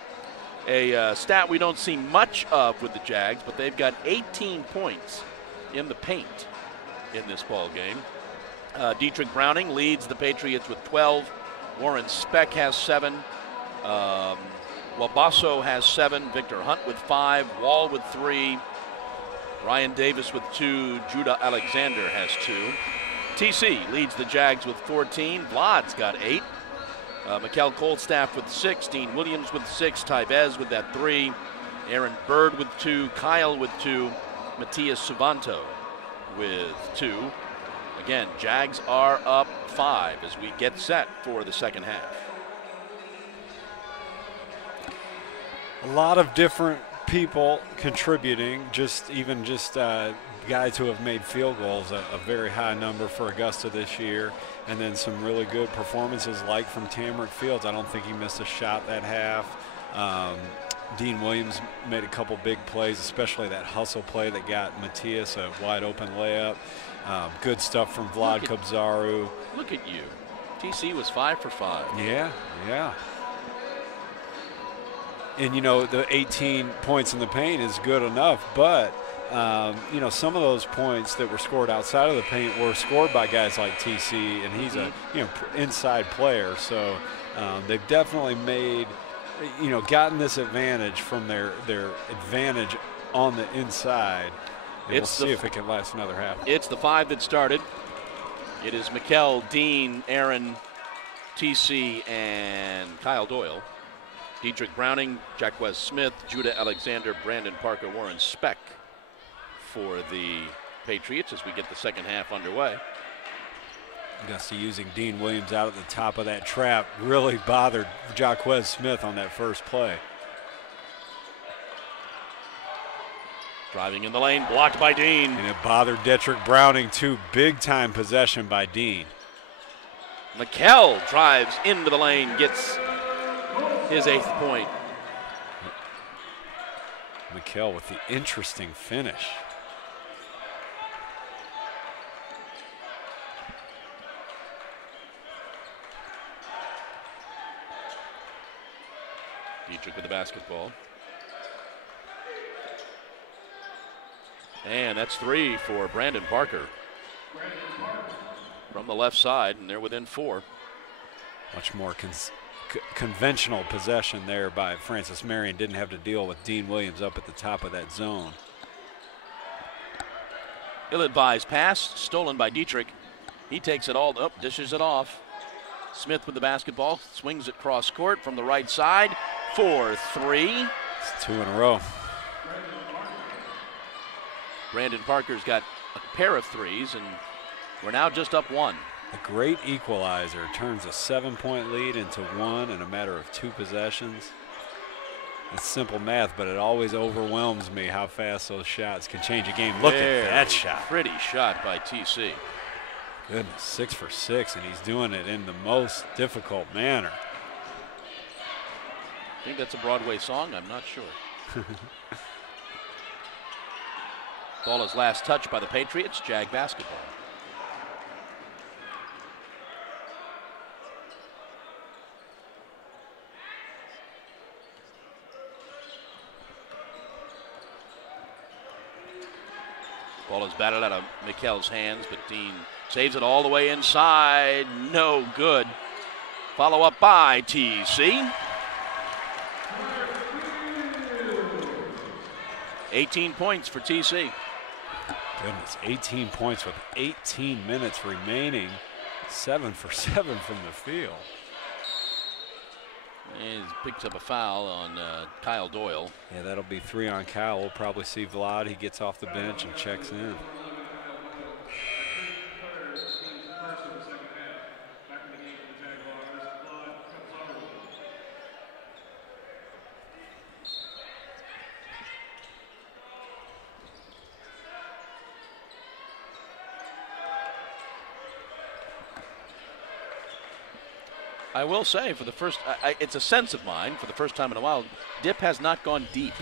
A stat we don't see much of with the Jags, but they've got 18 points in the paint in this ball game. Dietrich Browning leads the Patriots with 12. Warren Speck has 7. Wabasso has 7. Victor Hunt with 5. Wall with 3. Ryan Davis with 2. Judah Alexander has 2. TC leads the Jags with 14. Vlad's got 8. Mikkel Kohlstaff with 6. Dean Williams with 6. Tyvez with that 3. Aaron Bird with 2. Kyle with 2. Matias Suvanto with 2. Again, Jags are up 5 as we get set for the second half. A lot of different people contributing, even guys who have made field goals, a very high number for Augusta this year, and then some really good performances like from Tamarick Fields. I don't think he missed a shot that half. Dean Williams made a couple big plays, especially that hustle play that got Matias a wide open layup. Good stuff from Vlad Kobzaru. Look at you. TC was 5 for 5. Yeah. And, you know, the 18 points in the paint is good enough, but, you know, some of those points that were scored outside of the paint were scored by guys like TC, and he's a, inside player. So they've definitely made, gotten this advantage from their advantage on the inside. And we'll see if it can last another half. It's the 5 that started. It is Mikkel, Dean, Aaron, TC, and Kyle Doyle. Dietrich Browning, Jacquez Smith, Judah Alexander, Brandon Parker, Warren Speck for the Patriots as we get the second half underway. Augusta using Dean Williams out at the top of that trap really bothered Jacquez Smith on that first play. Driving in the lane, blocked by Dean. And it bothered Dietrich Browning too. Big time possession by Dean. Mikkel drives into the lane, gets his 8th point. Mikkel with the interesting finish. Dietrich with the basketball. And that's 3 for Brandon Parker. From the left side, and they're within 4. Much more conventional possession there by Francis Marion. Didn't have to deal with Dean Williams up at the top of that zone. Ill-advised pass, stolen by Dietrich. He takes it all, dishes it off. Smith with the basketball, swings it cross court from the right side for 3. It's 2 in a row. Brandon Parker's got a pair of 3s, and we're now just up 1. A great equalizer, turns a 7-point lead into 1 in a matter of 2 possessions. It's simple math, but it always overwhelms me how fast those shots can change a game. Look at that shot. Pretty shot by TC. Goodness, 6 for 6, and he's doing it in the most difficult manner. I think that's a Broadway song, I'm not sure. Ball is last touched by the Patriots, Jag basketball. Ball is batted out of Mikkel's hands, but Dean saves it all the way inside. No good. Follow up by TC. 18 points for TC. Goodness, 18 points with 18 minutes remaining. 7 for 7 from the field. And he picks up a foul on Kyle Doyle. Yeah, that'll be 3 on Kyle. We'll probably see Vlad. He gets off the bench and checks in. I will say, for the first, it's a sense of mine, for the first time in a while, Dip has not gone deep.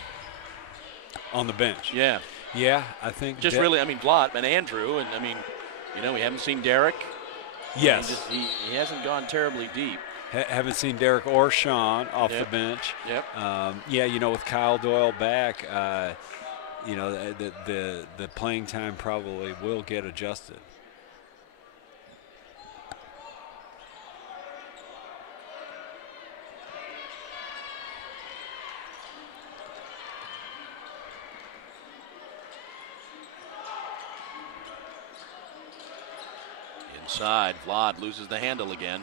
On the bench? Yeah. Yeah, I think. Just really, I mean, Vlad and Andrew, and I mean, we haven't seen Derek. Yes. He hasn't gone terribly deep. Haven't seen Derek or Sean off the bench. Yep. Yeah, with Kyle Doyle back, the playing time probably will get adjusted. Inside, Vlad loses the handle again.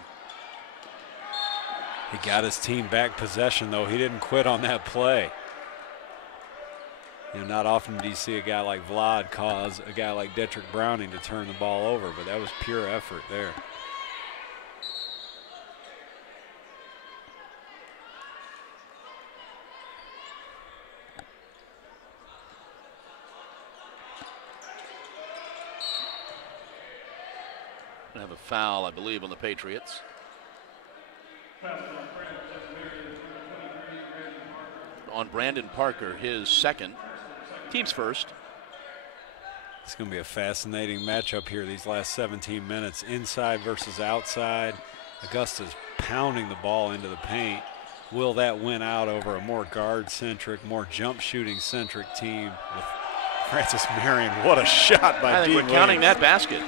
He got his team back possession, though. He didn't quit on that play. You know, not often do you see a guy like Vlad cause a guy like DERECK Browning to turn the ball over, but that was pure effort there. Have a foul, I believe, on the Patriots. On Brandon Parker, his second. Team's first. It's going to be a fascinating matchup here these last 17 minutes. Inside versus outside. Augusta's pounding the ball into the paint. Will that win out over a more guard-centric, more jump-shooting-centric team with Francis Marion? What a shot by DEANE. We're counting that basket.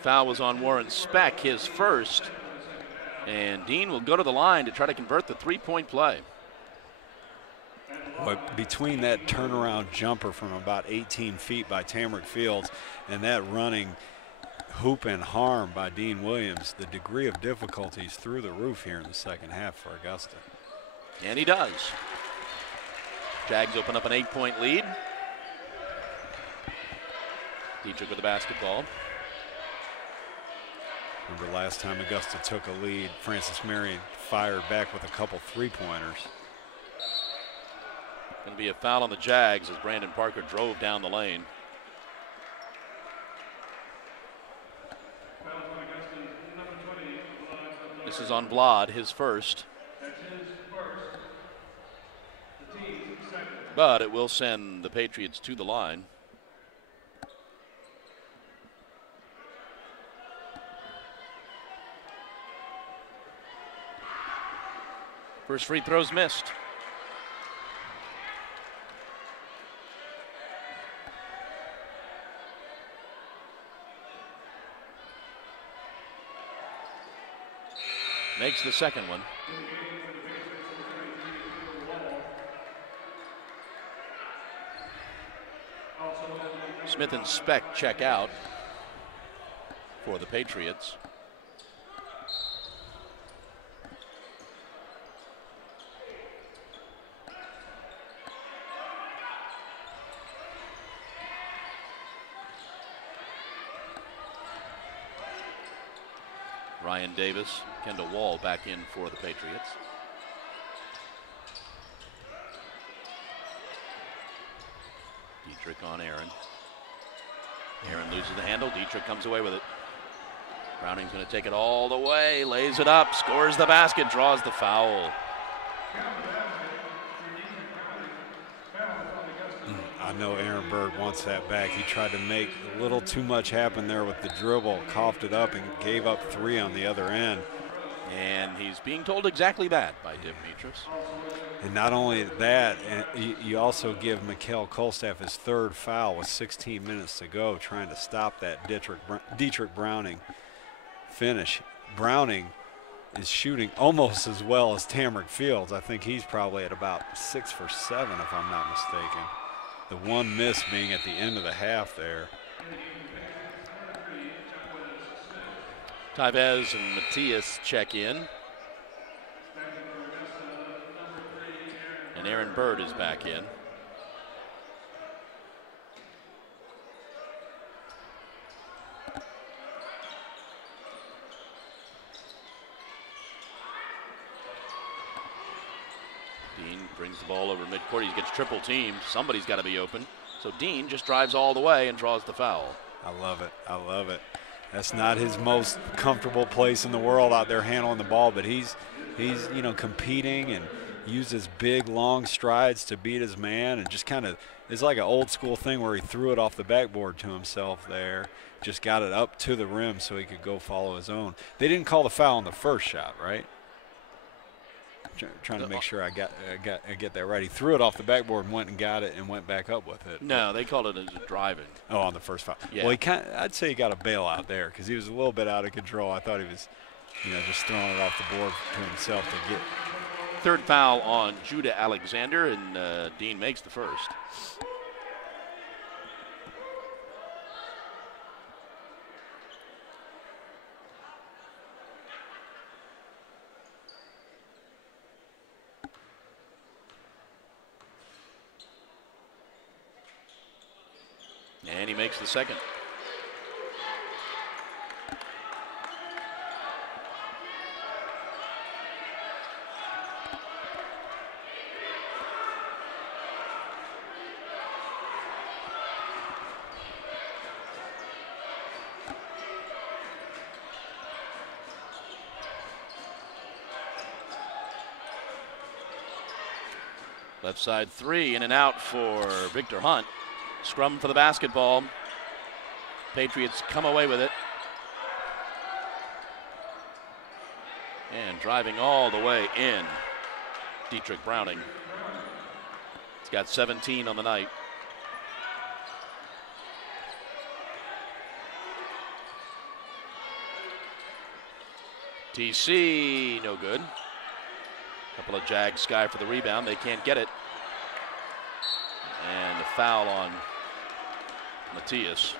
Foul was on Warren Speck, his first. And DEANE will go to the line to try to convert the three-point play. But between that turnaround jumper from about 18 feet by Tamarick Fields and that running hoop and harm by Dean Williams, the degree of difficulty is through the roof here in the second half for Augusta. And he does. Jags open up an 8-point lead. DERECK with the basketball. Remember last time Augusta took a lead, Francis Marion fired back with a couple three-pointers. Going to be a foul on the Jags as Brandon Parker drove down the lane. This is on Vlad, his first. But it will send the Patriots to the line. First free throw's missed. Makes the second one. Smith and Speck check out for the Patriots. Ryan Davis, Kendall Wall back in for the Patriots. DERECK on Aaron. Aaron loses the handle. DERECK comes away with it. Browning's going to take it all the way, lays it up, scores the basket, draws the foul. I know Aaron Bird wants that back. He tried to make a little too much happen there with the dribble, coughed it up, and gave up three on the other end. And he's being told exactly that by Demetrius. And not only that, you also give Mikal Kolstaff his third foul with 16 minutes to go, trying to stop that DERECK Browning finish. Browning is shooting almost as well as Tamarick Fields. I think he's probably at about 6 for 7, if I'm not mistaken. The one miss being at the end of the half there. Tevez and Matias check in. And Aaron Bird is back in. DEANE brings the ball over midcourt. He gets triple teamed. Somebody's got to be open. So DEANE just drives all the way and draws the foul. I love it. I love it. That's not his most comfortable place in the world out there handling the ball, but he's competing and uses big long strides to beat his man, and just kind of it's like an old school thing where he threw it off the backboard to himself there, just got it up to the rim so he could go follow his own. They didn't call the foul on the first shot, right? Trying to make sure I get that right. He threw it off the backboard and went and got it and went back up with it. No, they called it as driving. Oh, on the first foul. Yeah. Well, I'd say he got a bailout there because he was a little bit out of control. I thought he was, just throwing it off the board to himself to get Third foul on Judah Alexander, and Dean makes the first. And he makes the second. Left side three, in and out for Victor Hunt. Scrum for the basketball. Patriots come away with it. And driving all the way in, Dietrich Browning. He's got 17 on the night. TC, no good. Couple of Jags sky for the rebound. They can't get it. And a foul on Matthias.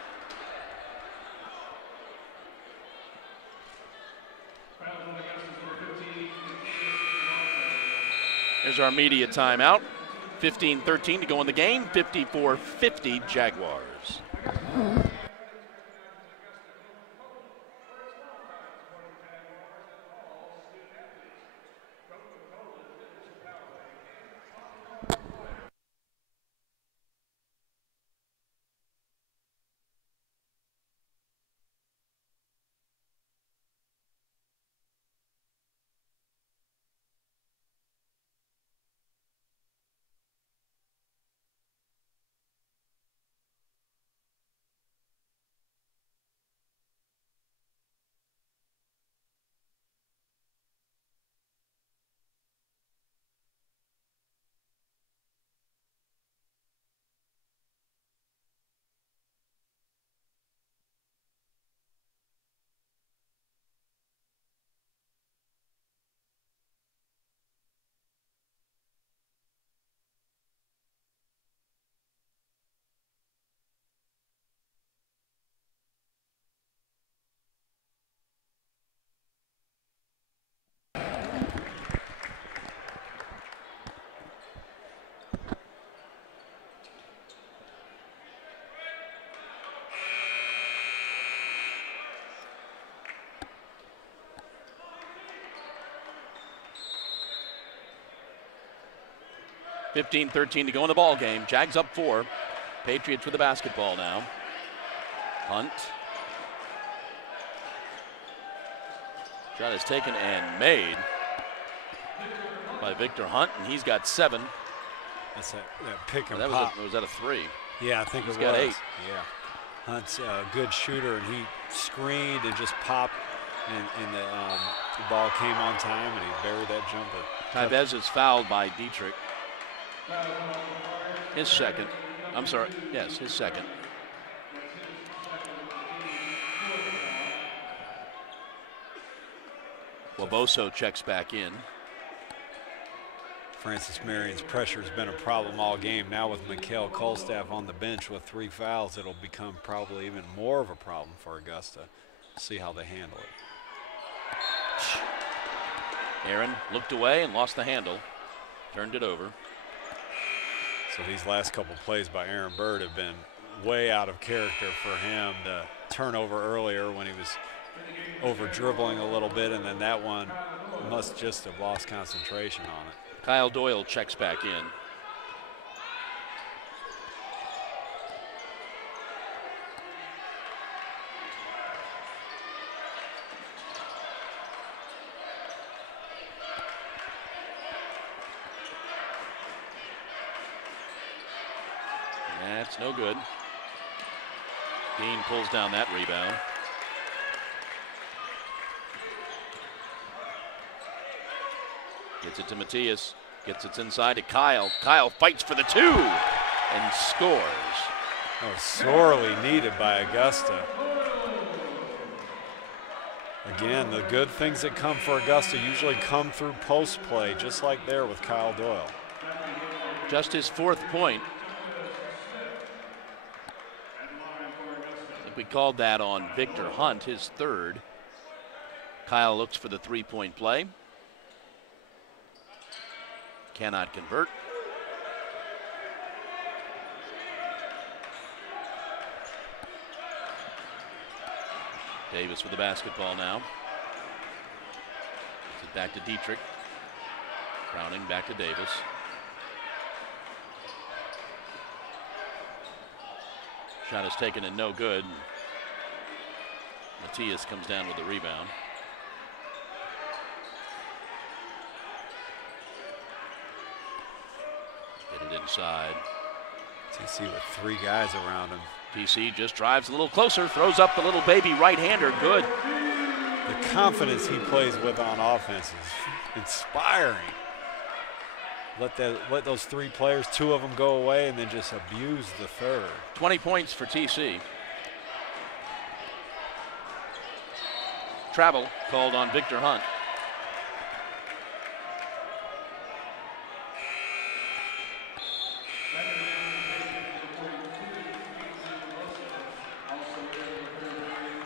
Here's our media timeout. 15-13 to go in the game. 54-50 Jaguars. $15-13 to go in the ball game. Jags up 4. Patriots with the basketball now. Hunt. Shot is taken and made by Victor Hunt, and he's got 7. That's that pick and that pop. Was that a 3? Yeah, I think he's it got was. 8. Yeah. Hunt's a good shooter, and he screened and just popped, and the ball came on time, and he buried that jumper. Tyvez is fouled by Dietrich. His second. I'm sorry. Yes, his second. Waboso checks back in. Francis Marion's pressure has been a problem all game. Now with Mikhail Kolstaff on the bench with 3 fouls, it'll become probably even more of a problem for Augusta. See how they handle it. Aaron looked away and lost the handle. Turned it over. So these last couple plays by Aaron Bird have been way out of character for him. The turnover earlier when he was over dribbling a little bit, and then that one must just have lost concentration on it. Kyle Doyle checks back in. That's no good. Dean pulls down that rebound. Gets it to Matthias. Gets it inside to Kyle. Kyle fights for the 2 and scores. Oh, sorely needed by Augusta. Again, the good things that come for Augusta usually come through post play, just like there with Kyle Doyle. Just his 4th point. I think we called that on Victor Hunt, his 3rd. Kyle looks for the 3-point play. Cannot convert. Davis with the basketball now. Gives it back to DERECK. Browning back to Davis. Shot is taken and no good. Matias comes down with the rebound. Get it inside. TC with 3 guys around him. TC just drives a little closer, throws up the little baby right-hander, good. The confidence he plays with on offense is inspiring. Let those 3 players, 2 of them go away and then just abuse the 3rd. 20 points for TC. Travel called on Victor Hunt.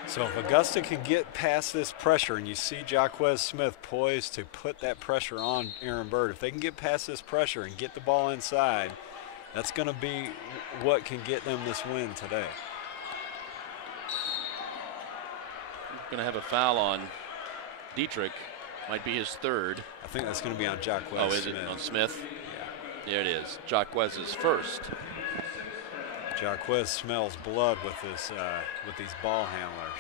So if Augusta can get past this pressure, and you see Jaquez Smith poised to put that pressure on Aaron Bird, if they can get past this pressure and get the ball inside, that's going to be what can get them this win today. Going to have a foul on DERECK. Might be his 3rd. I think that's going to be on Jaquez Smith. Oh, is it on Smith? Yeah. There it is. Jaquez's 1st. Jaquez smells blood with this with these ball handlers.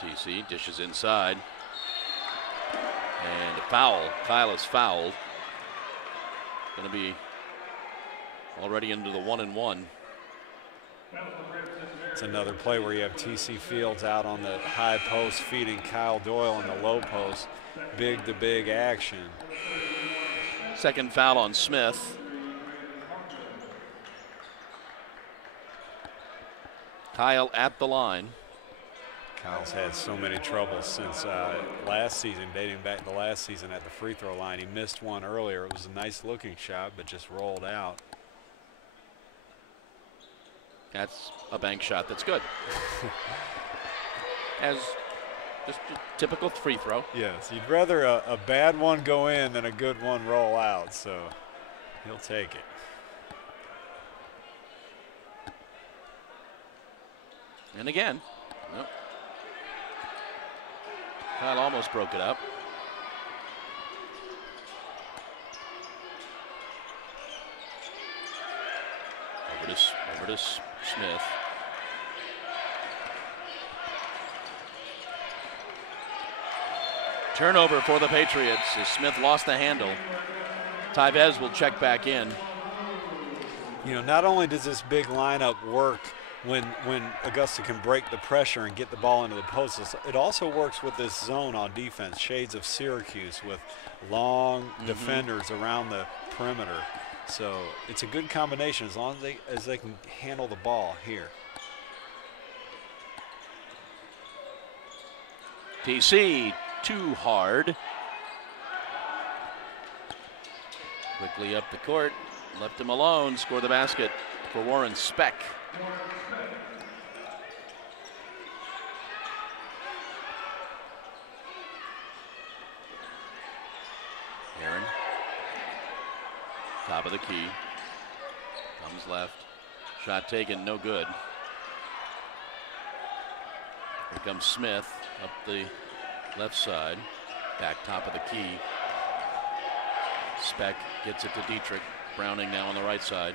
TC dishes inside. And a foul. Kyle is fouled. Going to be already into the 1-and-1. It's another play where you have TC Fields out on the high post feeding Kyle Doyle on the low post. Big to big action. 2nd foul on Smith. Kyle at the line. Kyle's had so many troubles since last season, dating back to last season at the free throw line. He missed one earlier. It was a nice looking shot, but just rolled out. That's a bank shot that's good. As just a typical free throw. Yes, you'd rather a bad one go in than a good one roll out, so he'll take it. And again, nope. Kyle almost broke it up. Over to Smith. Turnover for the Patriots as Smith lost the handle. Tyvez will check back in. You know, not only does this big lineup work when Augusta can break the pressure and get the ball into the post, it also works with this zone on defense, shades of Syracuse with long defenders around the perimeter. So it's a good combination as long as they can handle the ball here. TC too hard. Quickly up the court, left him alone, score the basket for Warren Speck. Aaron. Top of the key. Comes left. Shot taken, no good. Here comes Smith up the left side. Back top of the key. Speck gets it to DERECK. Browning now on the right side.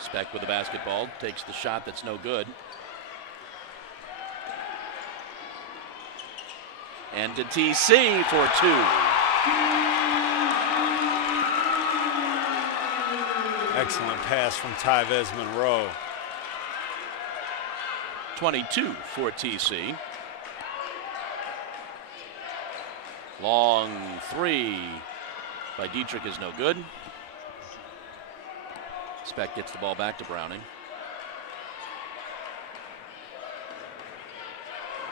Speck with the basketball, takes the shot that's no good. And to TC for 2. Excellent pass from Tyvez Monroe. 22 for TC. Long three by Dietrich is no good. Speck gets the ball back to Browning.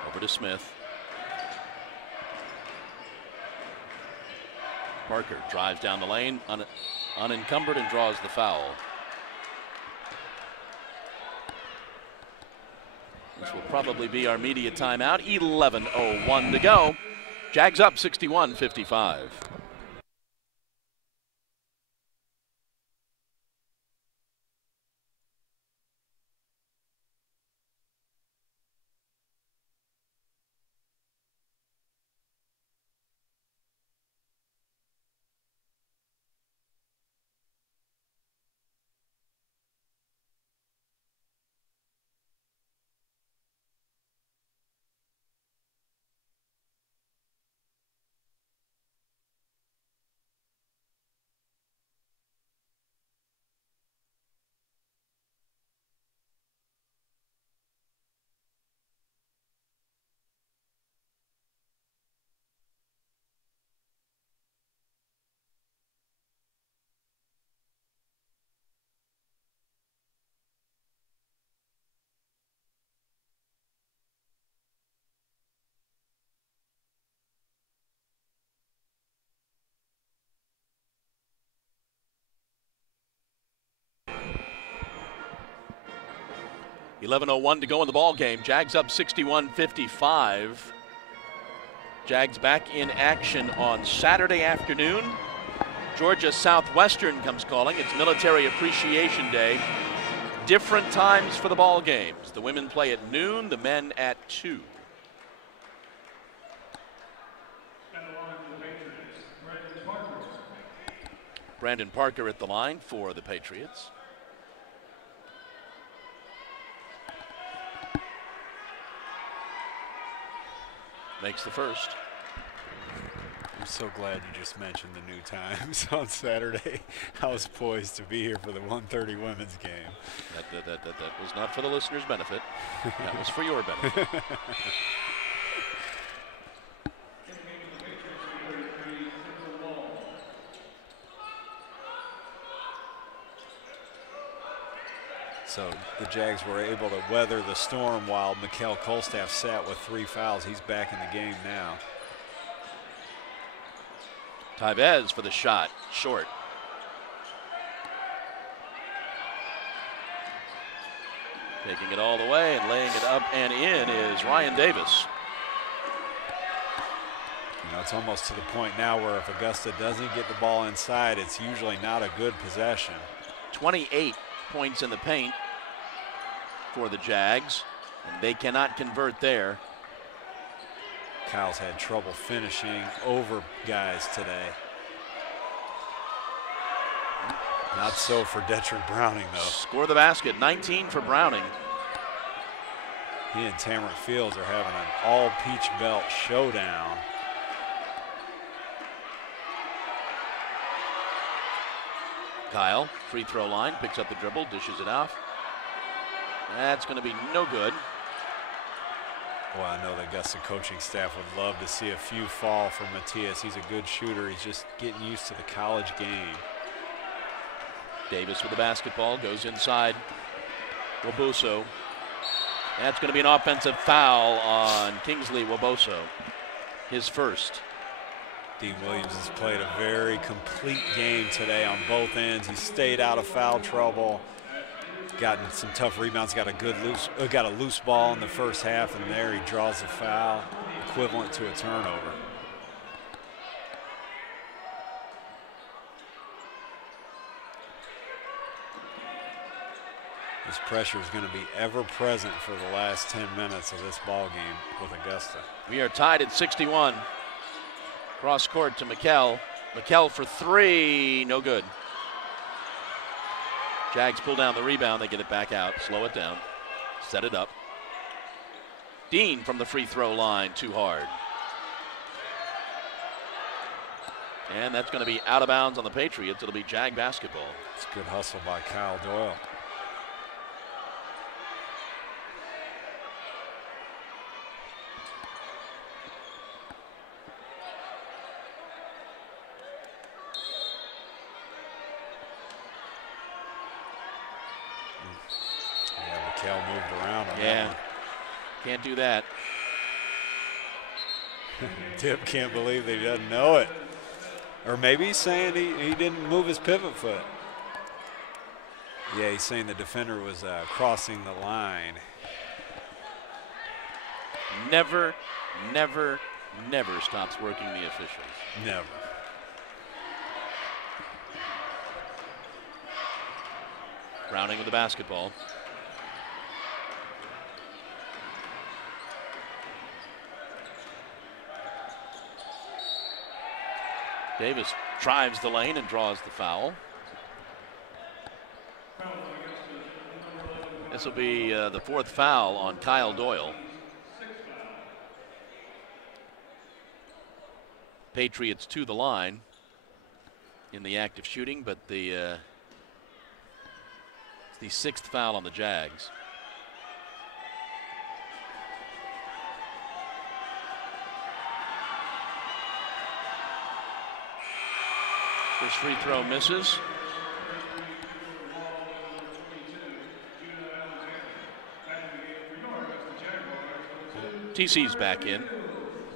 Over to Smith. Parker drives down the lane, unencumbered, and draws the foul. This will probably be our media timeout. 11:01 to go. Jags up 61-55. .11:01 to go in the ball game. Jags up 61-55. Jags back in action on Saturday afternoon. Georgia Southwestern comes calling. It's Military Appreciation Day. Different times for the ball games. The women play at noon, the men at 2. Brandon Parker at the line for the Patriots. Makes the first. I'm so glad you just mentioned the new times on Saturday. I was poised to be here for the 1:30 women's game. That was not for the listeners' benefit. That was for your benefit. So the Jags were able to weather the storm while Mikkel Kolstaff sat with 3 fouls. He's back in the game now. Tyvez for the shot, short. Taking it all the way and laying it up and in is Ryan Davis. You know, it's almost to the point now where if Augusta doesn't get the ball inside, it's usually not a good possession. 28 points in the paint for the Jags, and they cannot convert there. Kyle's had trouble finishing over guys today. Not so for Detrick Browning, though. Score the basket, 19 for Browning. He and Tamarick Fields are having an all-peach belt showdown. Kyle, free throw line, picks up the dribble, dishes it off. That's going to be no good. Well, I know the Augusta coaching staff would love to see a few fall from Matias. He's a good shooter. He's just getting used to the college game. Davis with the basketball, goes inside. Waboso. That's going to be an offensive foul on Kingsley Waboso. His first. Dean Williams has played a very complete game today on both ends. He stayed out of foul trouble. Gotten some tough rebounds, got a loose ball in the first half, and there he draws the foul, equivalent to a turnover. This pressure is going to be ever present for the last 10 minutes of this ball game with Augusta. We are tied at 61. Cross court to Mikkel. Mikkel for 3, no good. Jags pull down the rebound, they get it back out, slow it down, set it up. Dean from the free throw line, too hard. And that's going to be out of bounds on the Patriots. It'll be Jag basketball. It's a good hustle by Kyle Doyle. Yeah, Mikal moved around on that one. Can't do that. Tip can't believe he doesn't know it. Or maybe he's saying he didn't move his pivot foot. Yeah, he's saying the defender was crossing the line. Never stops working the officials. Never. Browning with the basketball. Davis drives the lane and draws the foul. This will be the fourth foul on Kyle Doyle. Patriots to the line in the act of shooting, but it's the sixth foul on the Jags. First free throw misses. TC's back in.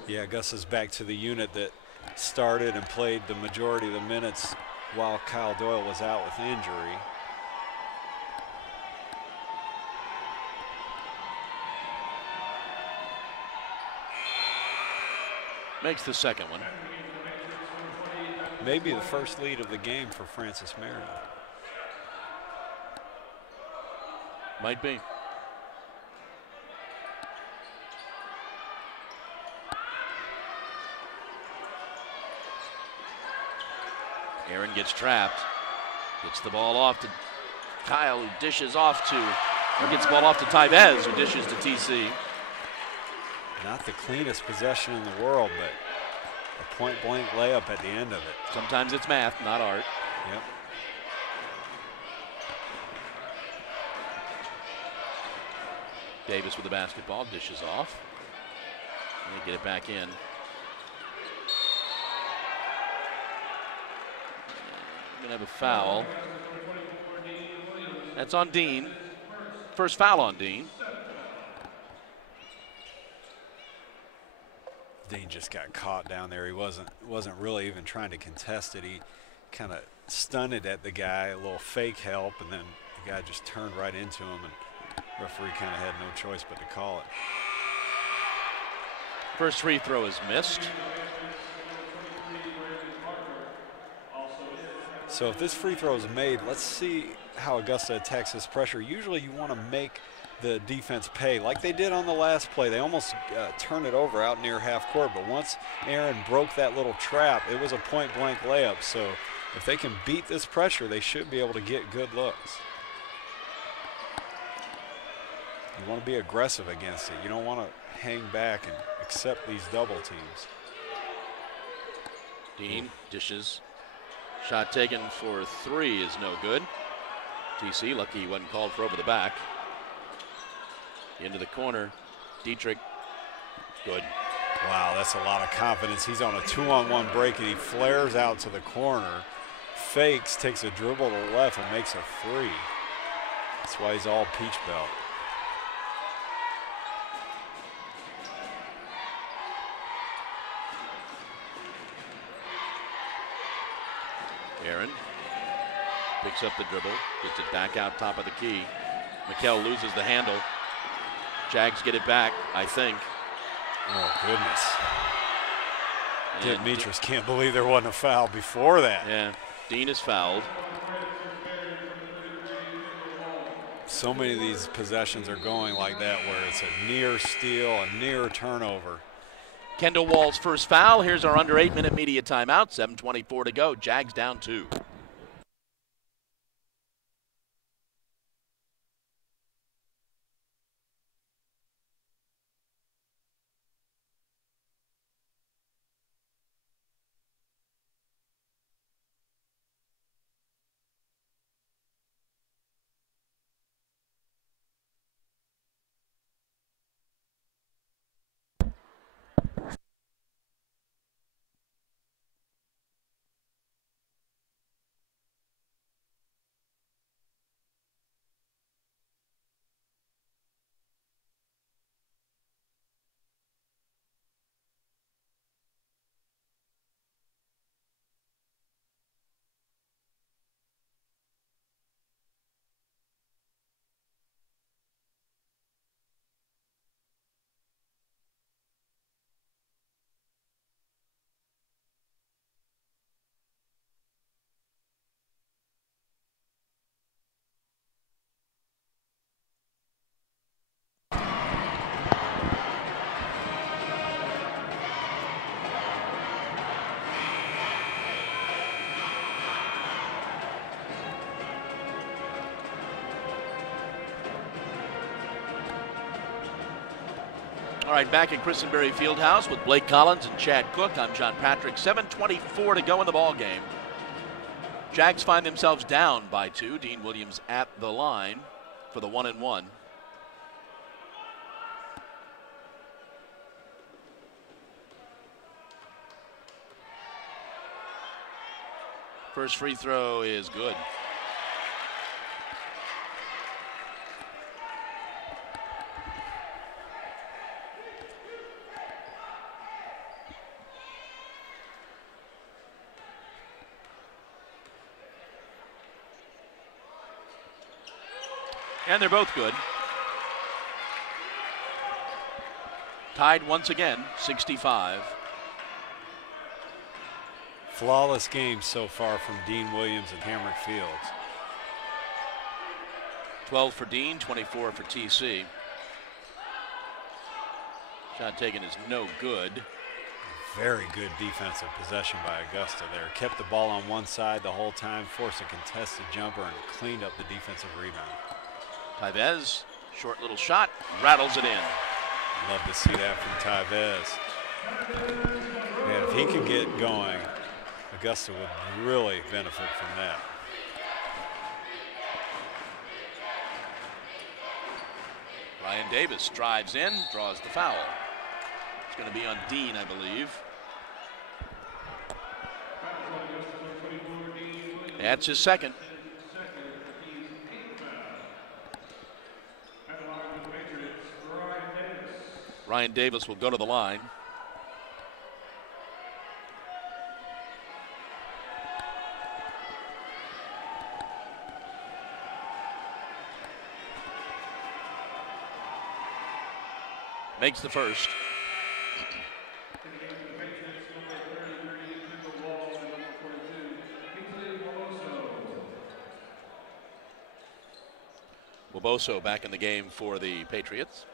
Yeah, Gus is back to the unit that started and played the majority of the minutes while Kyle Doyle was out with injury. Makes the second one. Maybe the first lead of the game for Francis Marion. Might be. Aaron gets trapped. Gets the ball off to Kyle, who dishes off to, or gets the ball off to Tyvez, who dishes to TC. Not the cleanest possession in the world, but a point-blank layup at the end of it. Sometimes it's math, not art. Yep. Davis with the basketball, dishes off. And they get it back in. We're going to have a foul. That's on Dean. First foul on Dean. Dean just got caught down there. He wasn't really even trying to contest it. He kind of stunted at the guy, a little fake help, and then the guy just turned right into him, and the referee kind of had no choice but to call it. First free throw is missed. So if this free throw is made, let's see how Augusta attacks this pressure. Usually you want to make the defense pay like they did on the last play. They almost turned it over out near half court, but once Aaron broke that little trap, it was a point-blank layup. So if they can beat this pressure, they should be able to get good looks. You want to be aggressive against it. You don't want to hang back and accept these double teams. Dean dishes. Shot taken for three is no good. TC lucky he wasn't called for over the back. Into the corner. Dietrich. Good. Wow, that's a lot of confidence. He's on a 2-on-1 break and he flares out to the corner. Fakes, takes a dribble to the left and makes a three. That's why he's all peach belt. Aaron picks up the dribble, gets it back out top of the key. Mikal loses the handle. Jags get it back, I think. Oh, goodness. Demetrius can't believe there wasn't a foul before that. Yeah, Dean is fouled. So many of these possessions are going like that where it's a near steal, a near turnover. Kendall Wall's first foul. Here's our under 8-minute media timeout. 7:24 to go. Jags down 2. All right, back at Christenberry Fieldhouse with Blake Collins and Chad Cook. I'm John Patrick. 7:24 to go in the ball game. Jags find themselves down by 2. Dean Williams at the line for the 1-1. First free throw is good. And they're both good. Tied once again, 65. Flawless game so far from Dean Williams and Hamrick Fields. 12 for Dean, 24 for TC. Shot taken is no good. Very good defensive possession by Augusta there. Kept the ball on one side the whole time, forced a contested jumper, and cleaned up the defensive rebound. Tavez, short little shot, rattles it in. Love to see that from Tavez. Man, if he can get going, Augusta would really benefit from that. Ryan Davis drives in, draws the foul. It's going to be on Dean, I believe. That's his second. Ryan Davis will go to the line. Makes the first. Boboso back in the game for the Patriots.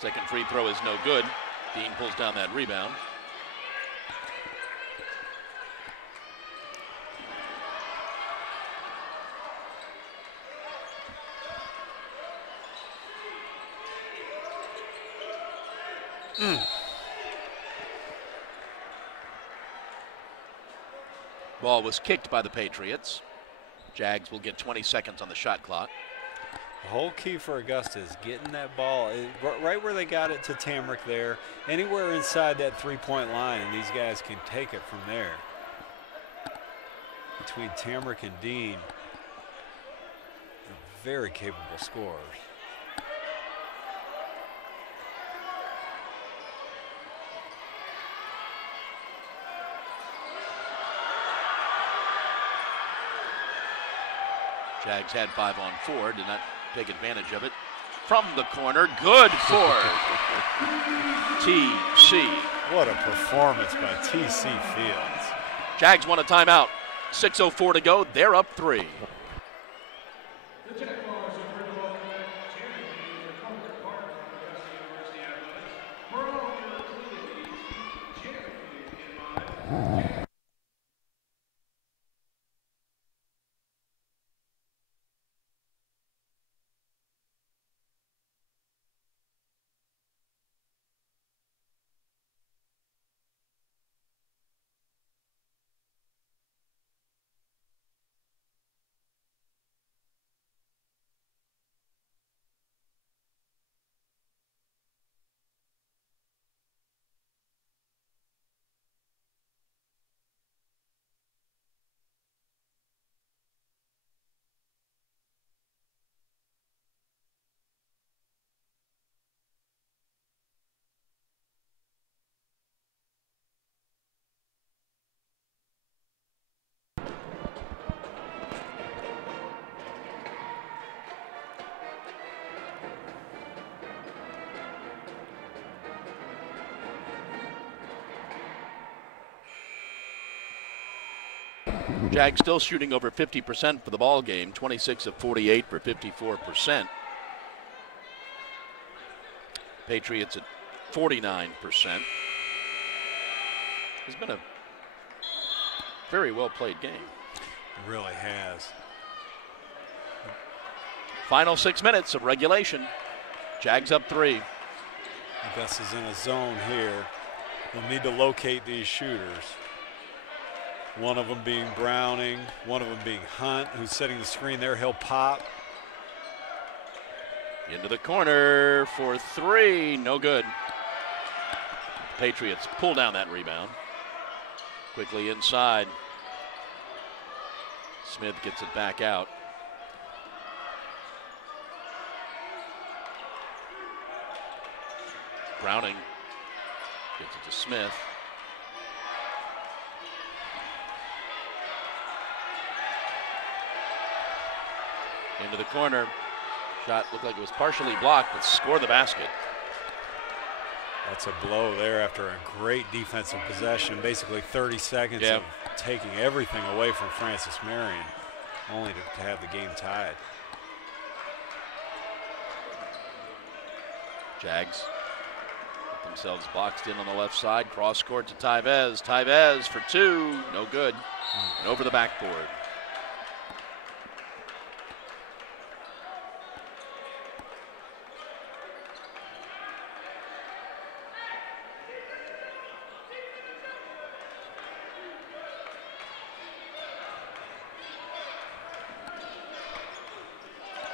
Second free throw is no good. Dean pulls down that rebound. Ball was kicked by the Patriots. Jags will get 20 seconds on the shot clock. The whole key for Augusta is getting that ball right where they got it to Tamrick there, anywhere inside that three-point line, and these guys can take it from there. Between Tamrick and Dean, they're very capable scorers. Jags had 5 on 4, did not take advantage of it. From the corner, good for TC. What a performance by TC Fields. Jags want a timeout. 6:04 to go, they're up 3. Jags still shooting over 50% for the ball game, 26 of 48 for 54%. Patriots at 49%. It's been a very well played game. It really has. Final 6 minutes of regulation. Jags up 3. Augusta's in a zone here. They'll need to locate these shooters. One of them being Browning, one of them being Hunt, who's setting the screen there. He'll pop. Into the corner for 3. No good. Patriots pull down that rebound. Quickly inside. Smith gets it back out. Browning gets it to Smith. Into the corner. Shot looked like it was partially blocked, but scored the basket. That's a blow there after a great defensive possession. Basically 30 seconds of taking everything away from Francis Marion, only to have the game tied. Jags get themselves boxed in on the left side. Cross court to Tyvez. Tyvez for 2. No good. And over the backboard.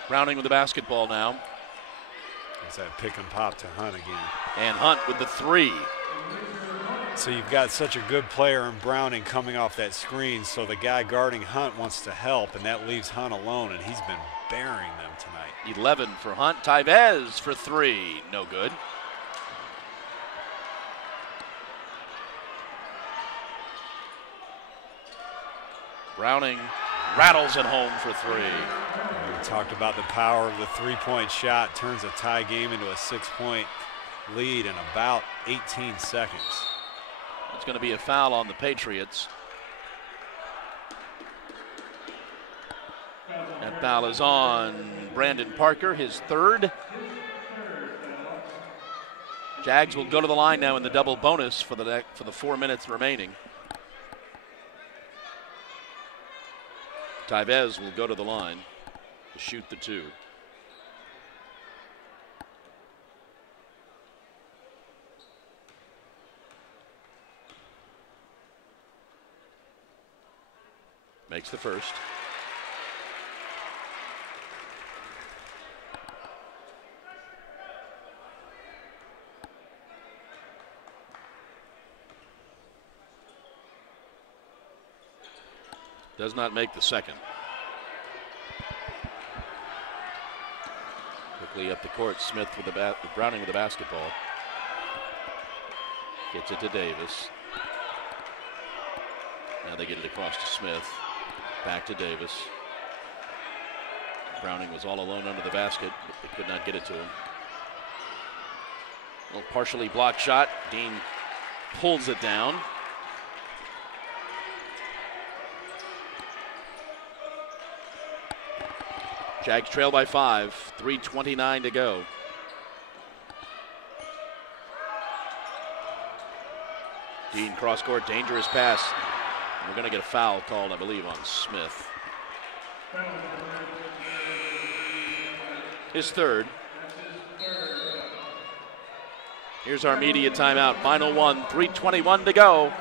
Browning with the basketball now. It's that pick and pop to Hunt again. And Hunt with the 3. So you've got such a good player in Browning coming off that screen, so the guy guarding Hunt wants to help, and that leaves Hunt alone, and he's been burying them tonight. 11 for Hunt. Tyvez for 3. No good. Browning rattles it home for 3. We talked about the power of the three-point shot, turns a tie game into a 6-point lead in about 18 seconds. It's going to be a foul on the Patriots. That foul is on Brandon Parker, his 3rd. Jags will go to the line now in the double bonus for the 4 minutes remaining. Tyvez will go to the line to shoot the 2. Makes the first. Does not make the second. Quickly up the court, Smith with Browning with the basketball. Gets it to Davis. Now they get it across to Smith. Back to Davis. Browning was all alone under the basket, but they could not get it to him. A little partially blocked shot. DEANE pulls it down. Jags trail by 5, 3:29 to go. DEANE cross court, dangerous pass. We're going to get a foul called, I believe, on Smith. His 3rd. Here's our media timeout. Final one, 3:21 to go.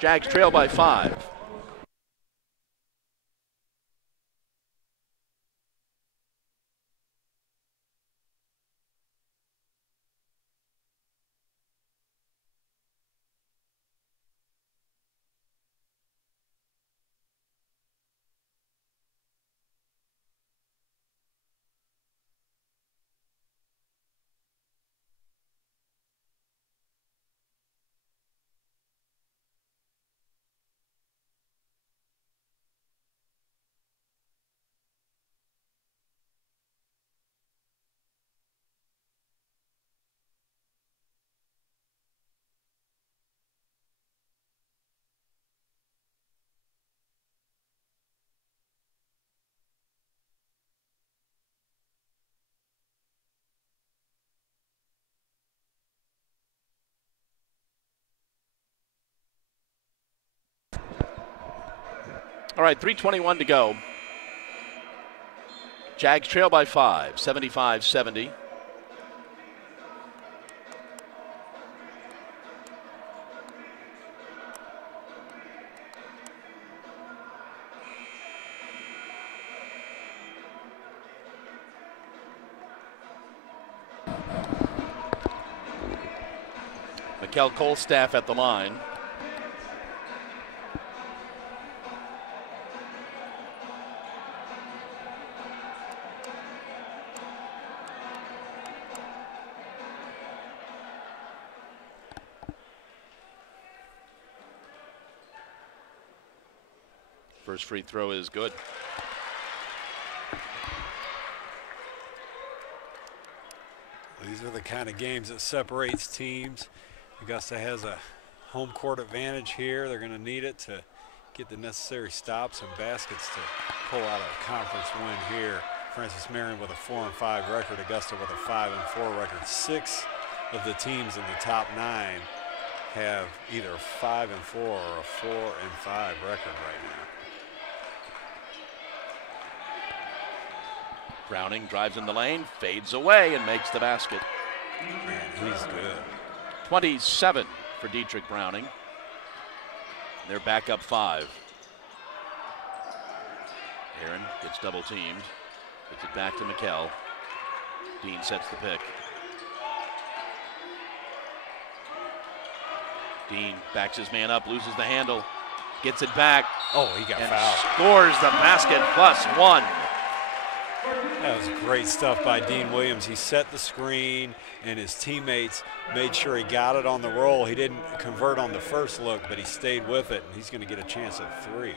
Jags trail by 5. All right, 3:21 to go. Jags trail by 5, 75-70. Mikel Colstaff at the line. First free throw is good. These are the kind of games that separates teams. Augusta has a home court advantage here. They're going to need it to get the necessary stops and baskets to pull out a conference win here. Francis Marion with a 4-5 record, Augusta with a 5-4 record. 6 of the teams in the top 9 have either a 5-4 or a 4-5 record right now. Browning drives in the lane, fades away, and makes the basket. Man, he's good. 27 for Dietrich Browning. They're back up 5. Aaron gets double teamed. Gets it back to Mikel. Dean sets the pick. Dean backs his man up, loses the handle, gets it back. Oh, he got and fouled. Scores the basket +1. That was great stuff by Dean Williams. He set the screen, and his teammates made sure he got it on the roll. He didn't convert on the first look, but he stayed with it, and he's going to get a chance at 3.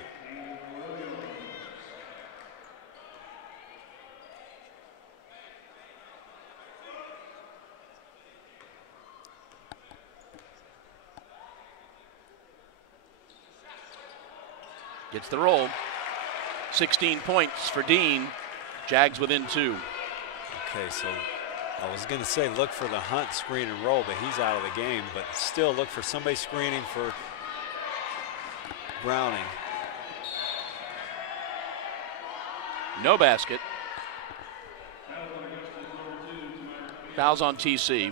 Gets the roll. 16 points for Dean. Jags within 2. Okay, so I was going to say look for the Hunt screen and roll, but he's out of the game. But still look for somebody screening for Browning. No basket. Fouls on TC.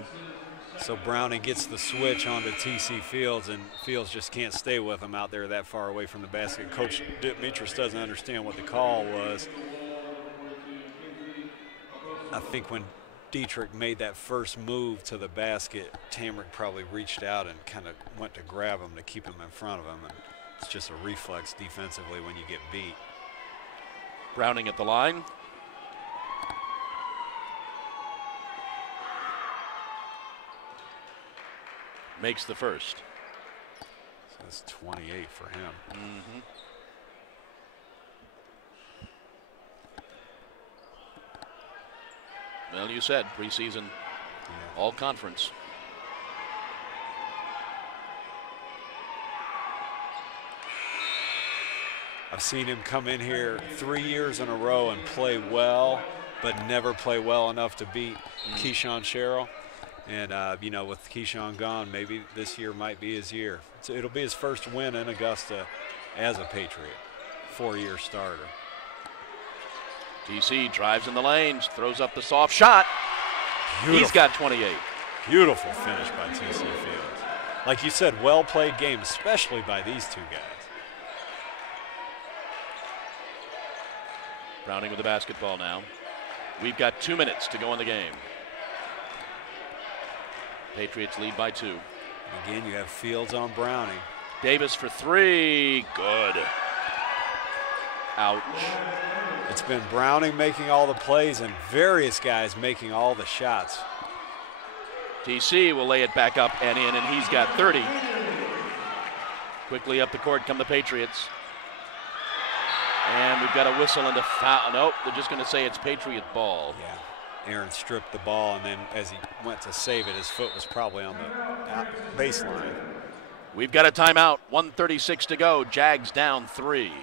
So Browning gets the switch onto TC Fields, and Fields just can't stay with him out there that far away from the basket. Coach Demetrius doesn't understand what the call was. I think when Dietrich made that first move to the basket, Tamrick probably reached out and kind of went to grab him to keep him in front of him, and it's just a reflex defensively when you get beat. Browning at the line. Makes the first. So that's 28 for him. Mm-hmm. Well, you said preseason, all conference. I've seen him come in here 3 years in a row and play well, but never play well enough to beat Keyshawn Sherrill. And, you know, with Keyshawn gone, maybe this year might be his year. So it'll be his first win in Augusta as a Patriot, 4-year starter. TC drives in the lanes, throws up the soft shot. Beautiful. He's got 28. Beautiful finish by TC Fields. Like you said, well-played game, especially by these two guys. Browning with the basketball now. We've got 2 minutes to go in the game. Patriots lead by 2. Again, you have Fields on Browning. Davis for 3. Good. Ouch. It's been Browning making all the plays and various guys making all the shots. TC will lay it back up and in, and he's got 30. Quickly up the court come the Patriots. And we've got a whistle and a foul. Nope, they're just going to say it's Patriot ball. Yeah. Aaron stripped the ball, and then as he went to save it, his foot was probably on the baseline. We've got a timeout. 1:36 to go. Jags down 3.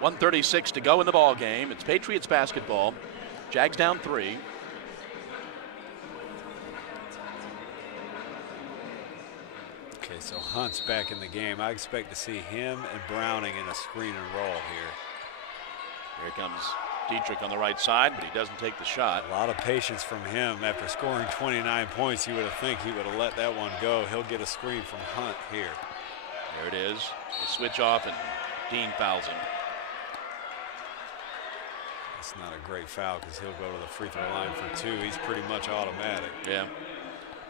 1:36 to go in the ball game. It's Patriots basketball. Jags down 3. Okay, so Hunt's back in the game. I expect to see him and Browning in a screen and roll here. Here comes Dietrich on the right side, but he doesn't take the shot. A lot of patience from him. After scoring 29 points, you would have think he would have let that one go. He'll get a screen from Hunt here. There it is. They switch off, and DEANE fouls him. It's not a great foul because he'll go to the free throw line for 2. He's pretty much automatic. Yeah.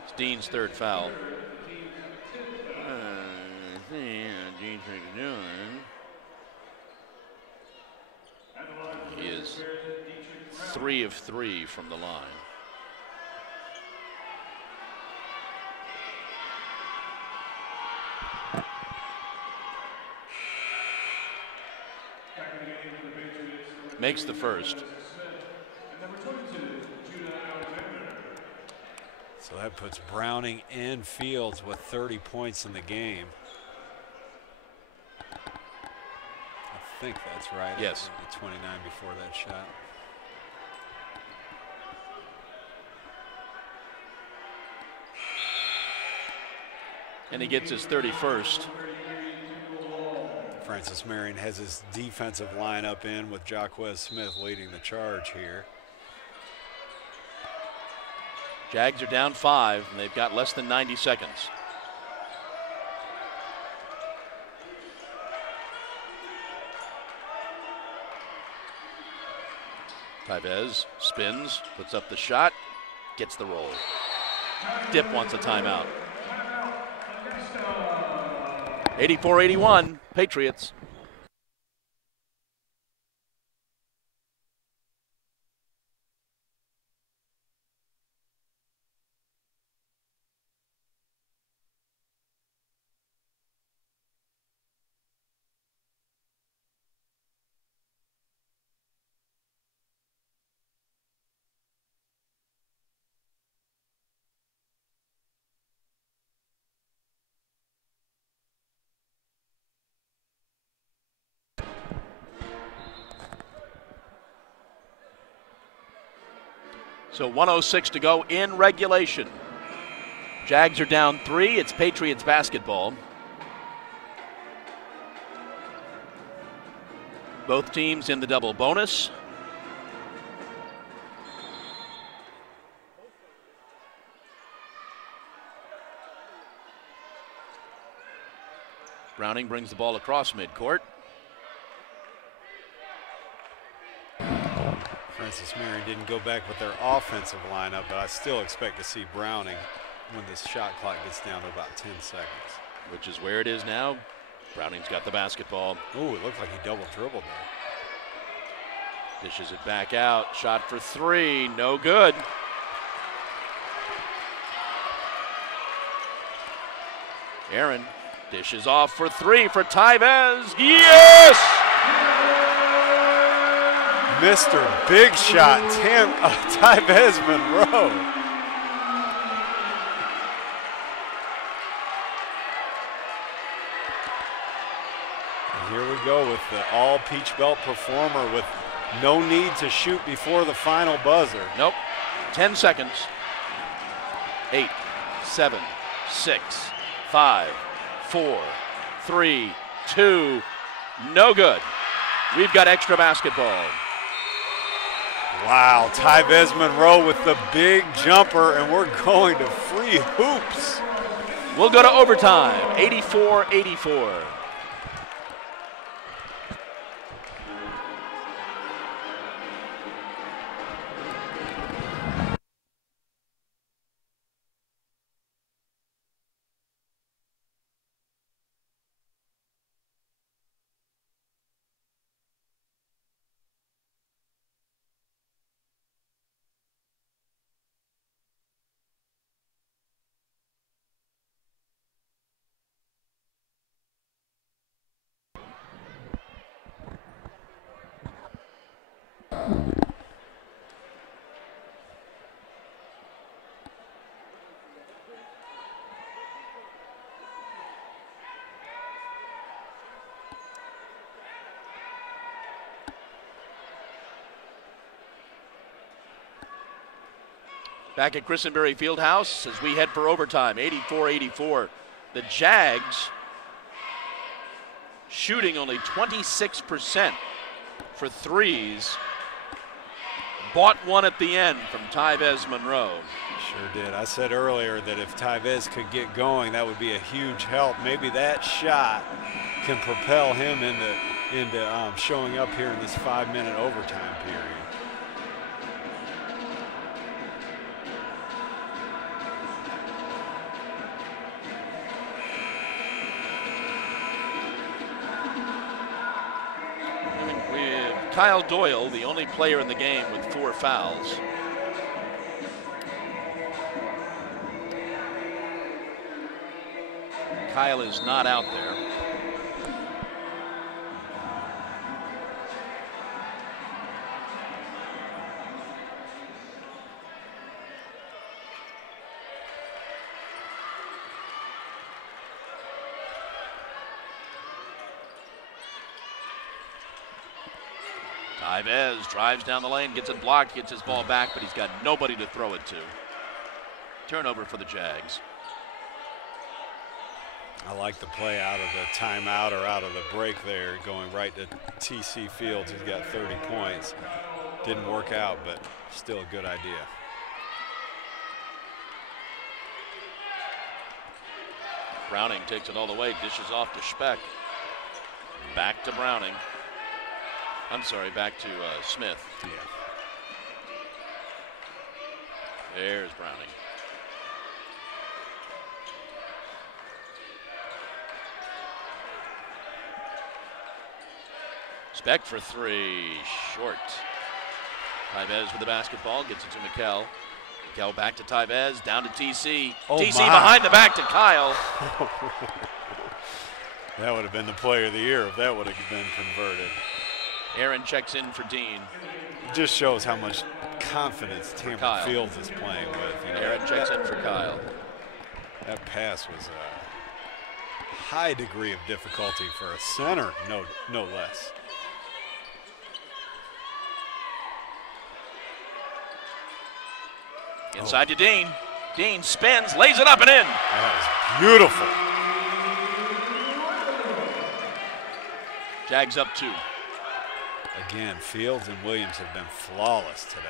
It's DEANE's 3rd foul. He is 3 of 3 from the line. Makes the first. So that puts Browning and Fields with 30 points in the game. I think that's right. Yes. 29 before that shot. And he gets his 31st. Francis Marion has his defensive lineup in with Jaquez Smith leading the charge here. Jags are down 5, and they've got less than 90 seconds. Tevez spins, puts up the shot, gets the roll. Dip wants a timeout. 84-81, Patriots. So 1:06 to go in regulation. Jags are down 3. It's Patriots basketball. Both teams in the double bonus. Browning brings the ball across midcourt. Francis Marion didn't go back with their offensive lineup, but I still expect to see Browning when this shot clock gets down to about 10 seconds. Which is where it is now. Browning's got the basketball. Ooh, it looked like he double dribbled there. Dishes it back out. Shot for 3. No good. Aaron dishes off for 3 for Tevez. Yes! Mr. Big Shot, Tevez Monroe. And here we go with the all Peach Belt performer with no need to shoot before the final buzzer. Nope. 10 seconds. 8, 7, 6, 5, 4, 3, 2. No good. We've got extra basketball. Wow, Tevez Monroe with the big jumper, and we're going to free hoops. We'll go to overtime, 84-84. Back at Christenberry Fieldhouse as we head for overtime, 84-84. The Jags shooting only 26% for threes. Bought one at the end from Tyvez Monroe. Sure did. I said earlier that if Tyvez could get going, that would be a huge help. Maybe that shot can propel him into showing up here in this 5-minute overtime period. Kyle Doyle, the only player in the game with 4 fouls. Kyle is not out there. Tyvez drives down the lane, gets it blocked, gets his ball back, but he's got nobody to throw it to. Turnover for the Jags. I like the play out of the timeout or out of the break there, going right to TC Fields, who's got 30 points. Didn't work out, but still a good idea. Browning takes it all the way, dishes off to Speck. Back to Browning. I'm sorry, back to Smith. Yeah. There's Browning. Speck for 3, short. Tyvez with the basketball, gets it to Mikkel. Mikkel back to Tyvez, down to TC. Oh TC my. behind the back to Kyle. That would have been the player of the year if that would have been converted. Aaron checks in for Deane. It just shows how much confidence Tampa Fields is playing with. You know, Aaron checks in for Kyle. That pass was a high degree of difficulty for a center, no less. Inside to Deane. Deane spins, lays it up and in. That was beautiful. Jags up 2. Again, Fields and Williams have been flawless today.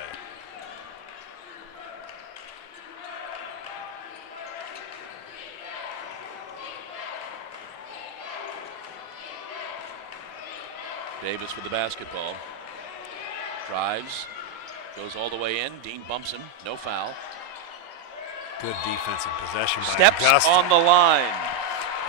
Davis with the basketball. Drives. Goes all the way in. Deane bumps him. No foul. Good defensive possession by Steps Augusta. on the line.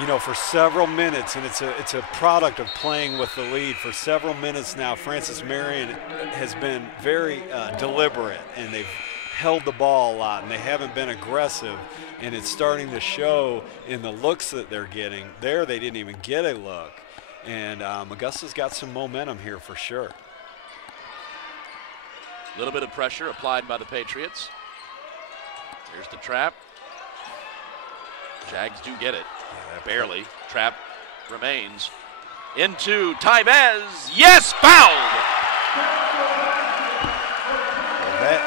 You know, for several minutes, and it's a product of playing with the lead. For several minutes now, Francis Marion has been very deliberate, and they've held the ball a lot, and they haven't been aggressive, and it's starting to show in the looks that they're getting. There, they didn't even get a look, and Augusta's got some momentum here for sure. A little bit of pressure applied by the Patriots. Here's the trap. Jags do get it. Barely. Trap remains. Into Tyvez. Yes, fouled!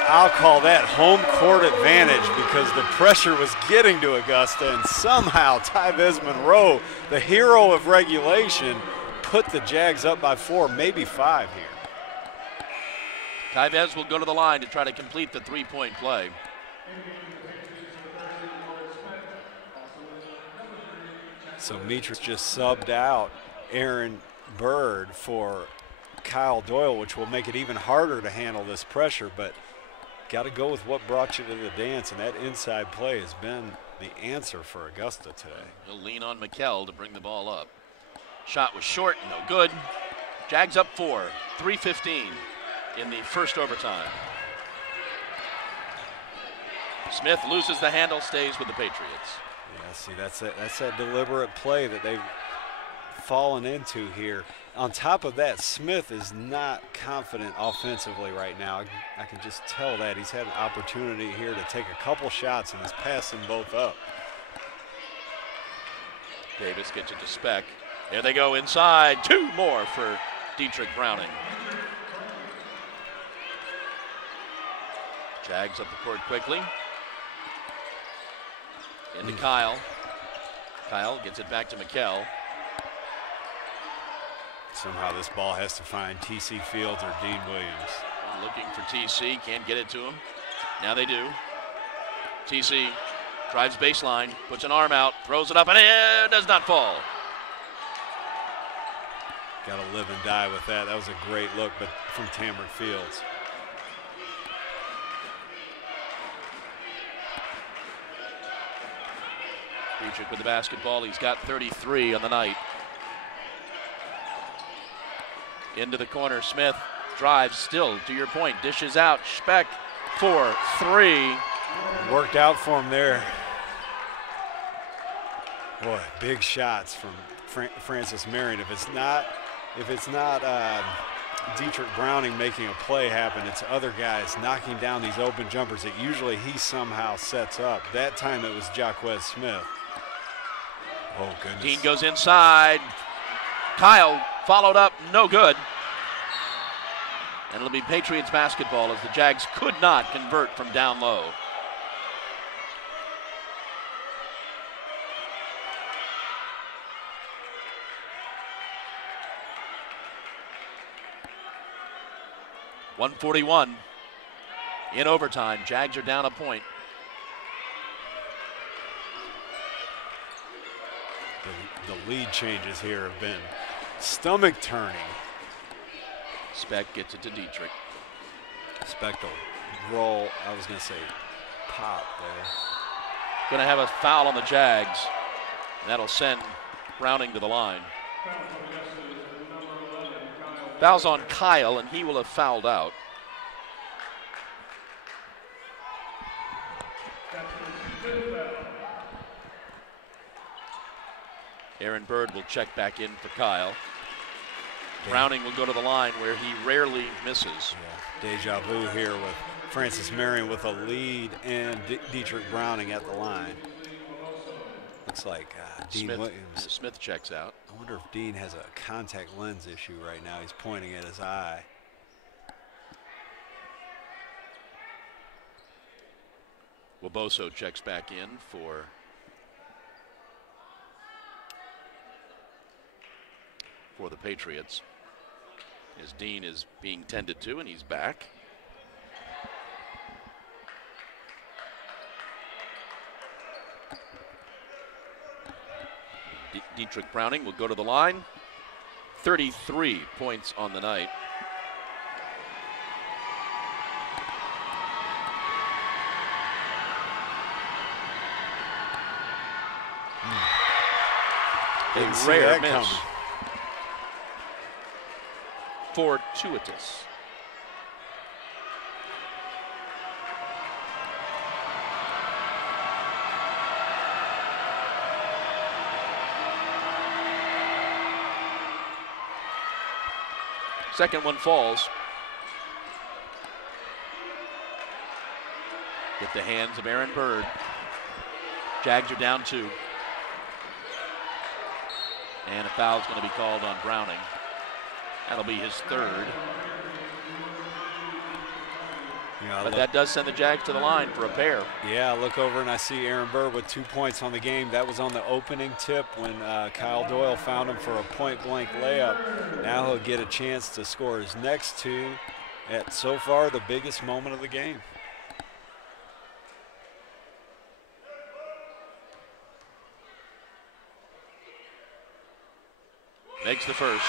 I'll call that home court advantage because the pressure was getting to Augusta, and somehow Tyvez Monroe, the hero of regulation, put the Jags up by 4, maybe 5 here. Tyvez will go to the line to try to complete the 3-point play. So Mitras just subbed out Aaron Bird for Kyle Doyle, which will make it even harder to handle this pressure, but got to go with what brought you to the dance, and that inside play has been the answer for Augusta today. He'll lean on Mikkel to bring the ball up. Shot was short, no good. Jags up 4, 3:15 in the first overtime. Smith loses the handle, stays with the Patriots. Yeah, see, that's that deliberate play that they've fallen into here. On top of that, Smith is not confident offensively right now. I can just tell that. He's had an opportunity here to take a couple shots, and he's passing both up. Davis gets it to Speck. There they go inside. 2 more for Dietrich Browning. Jags up the court quickly. Into Kyle. Kyle gets it back to Mikkel. Somehow this ball has to find T.C. Fields or Dean Williams. Looking for T.C., can't get it to him. Now they do. T.C. drives baseline, puts an arm out, throws it up, and it does not fall. Got to live and die with that. That was a great look, but from Tamarick Fields. Dietrich with the basketball. He's got 33 on the night. Into the corner. Smith drives still, to your point, dishes out. Speck for 3. Worked out for him there. Boy, big shots from Francis Marion. If it's not Dietrich Browning making a play happen, it's other guys knocking down these open jumpers that usually he somehow sets up. That time it was Jaquez Smith. Oh, goodness. Dean goes inside. Kyle followed up, no good. And it'll be Patriots basketball as the Jags could not convert from down low. .141 in overtime. Jags are down a point. The lead changes here have been stomach turning. Speck gets it to Dietrich. Speck will roll, I was going to say pop there. Going to have a foul on the Jags. That'll send Browning to the line. Foul's on Kyle, and he will have fouled out. Aaron Bird will check back in for Kyle. Browning will go to the line where he rarely misses. Yeah. Deja vu here with Francis Marion with a lead and Dietrich Browning at the line. Looks like Dean Williams. Smith checks out. I wonder if Dean has a contact lens issue right now. He's pointing at his eye. Waboso checks back in for the Patriots, as Dean is being tended to, and he's back. Dietrich Browning will go to the line. 33 points on the night. A rare miss. Fortuitous. Second one falls. Get the hands of Aaron Bird. Jags are down 2. And a foul's going to be called on Browning. That'll be his 3rd. Yeah, but that does send the Jags to the line for a pair. Yeah, I look over and I see Aaron Bird with 2 points on the game. That was on the opening tip when Kyle Doyle found him for a point-blank layup. Now he'll get a chance to score his next 2 at so far the biggest moment of the game. Makes the first.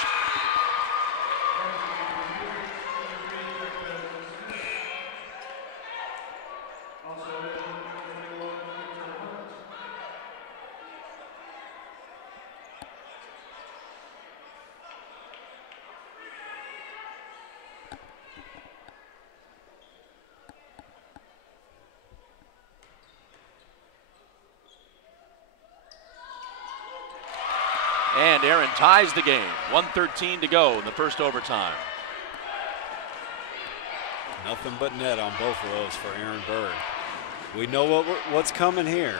And Aaron ties the game. 1:13 to go in the first overtime. Nothing but net on both of those for Aaron Bird. We know what's coming here.